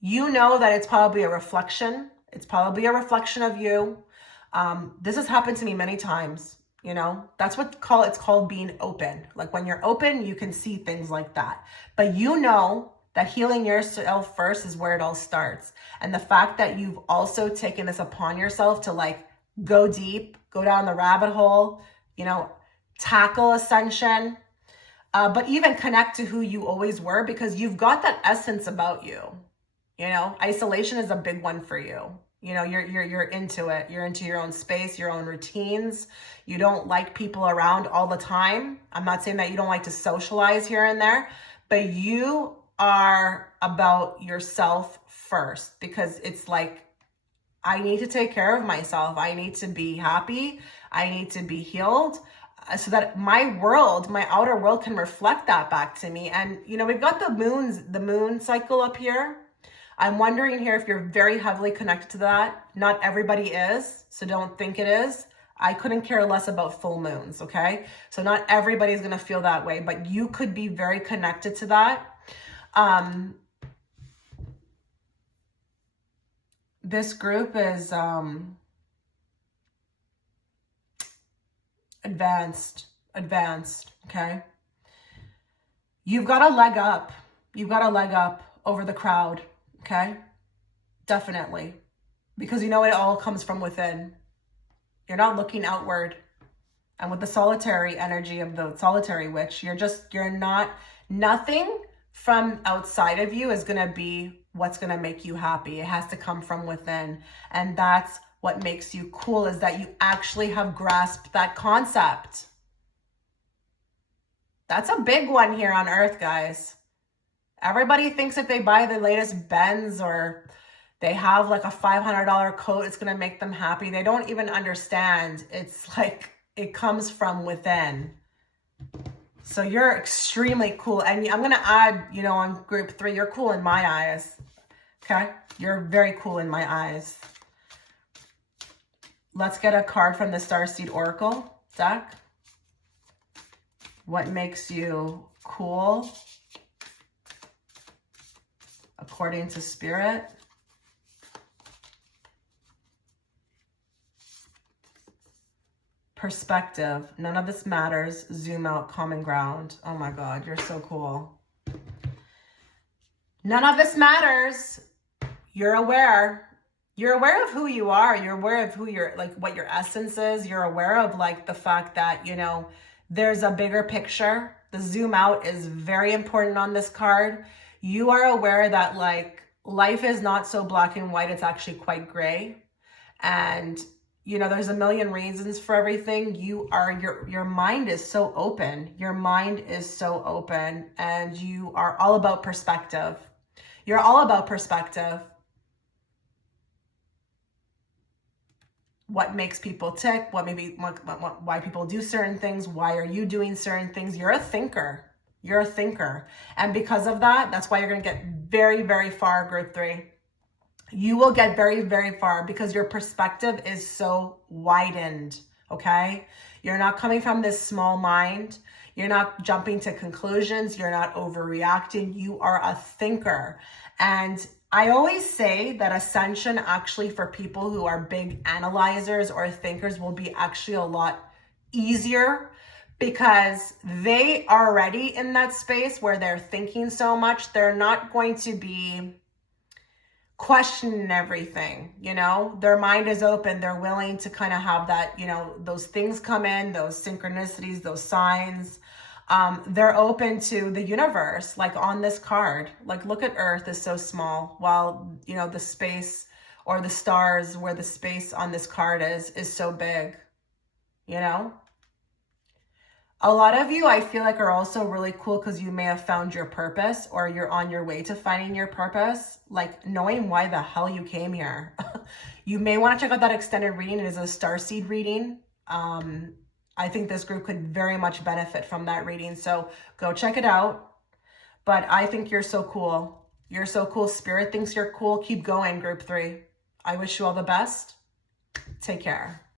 you know that it's probably a reflection. It's probably a reflection of you. This has happened to me many times. You know, that's what it's called being open. Like when you're open, you can see things like that. But you know that healing yourself first is where it all starts. And the fact that you've also taken this upon yourself to like go deep, go down the rabbit hole, you know, tackle ascension, but even connect to who you always were, because you've got that essence about you. You know, isolation is a big one for you. You know, you're into it. You're into your own space, your own routines. You don't like people around all the time. I'm not saying that you don't like to socialize here and there, but you are about yourself first, because it's like, I need to take care of myself. I need to be happy. I need to be healed, so that my world, my outer world, can reflect that back to me. And, you know, we've got the moon cycle up here. I'm wondering here if you're very heavily connected to that. Not everybody is, so don't think it is. I couldn't care less about full moons, okay? So not everybody's gonna feel that way, but you could be very connected to that. This group is advanced, okay? You've got a leg up. You've got a leg up over the crowd, okay? Definitely. Because you know it all comes from within. You're not looking outward. And with the solitary energy of the solitary witch, you're not, nothing from outside of you is going to be what's going to make you happy. It has to come from within. And that's what makes you cool, is that you actually have grasped that concept. That's a big one here on Earth, guys. Everybody thinks if they buy the latest Benz or they have like a $500 coat, it's going to make them happy. They don't even understand. It's like, it comes from within. So you're extremely cool. And I'm going to add, you know, on group 3, you're cool in my eyes. Okay? You're very cool in my eyes. Let's get a card from the Starseed Oracle deck. What makes you cool according to Spirit? Perspective. None of this matters. Zoom out. Common ground. Oh my God, you're so cool. None of this matters. You're aware. You're aware of who you are. You're aware of who you're, like, what your essence is. You're aware of, like, the fact that, you know, there's a bigger picture. The zoom out is very important on this card. You are aware that, like, life is not so black and white. It's actually quite gray. And, you know, there's a million reasons for everything. Your mind is so open. Your mind is so open, and you are all about perspective. You're all about perspective. What makes people tick, why people do certain things, why are you doing certain things. You're a thinker. You're a thinker. And because of that, that's why you're going to get very, very far, group 3. You will get very, very far because your perspective is so widened, okay? You're not coming from this small mind. You're not jumping to conclusions. You're not overreacting. You are a thinker. And I always say that ascension, actually, for people who are big analyzers or thinkers, will be actually a lot easier, because they are already in that space where they're thinking so much. They're not going to be questioning everything, you know? Their mind is open. They're willing to kind of have that, you know, those things come in, those synchronicities, those signs. They're open to the universe, like on this card. Like, look at Earth is so small, while, you know, the space or the stars where the space on this card is so big, you know? A lot of you, I feel like, are also really cool because you may have found your purpose, or you're on your way to finding your purpose, like knowing why the hell you came here. You may want to check out that extended reading. It is a starseed reading. I think this group could very much benefit from that reading. So go check it out. But I think you're so cool. You're so cool. Spirit thinks you're cool. Keep going, group 3. I wish you all the best. Take care.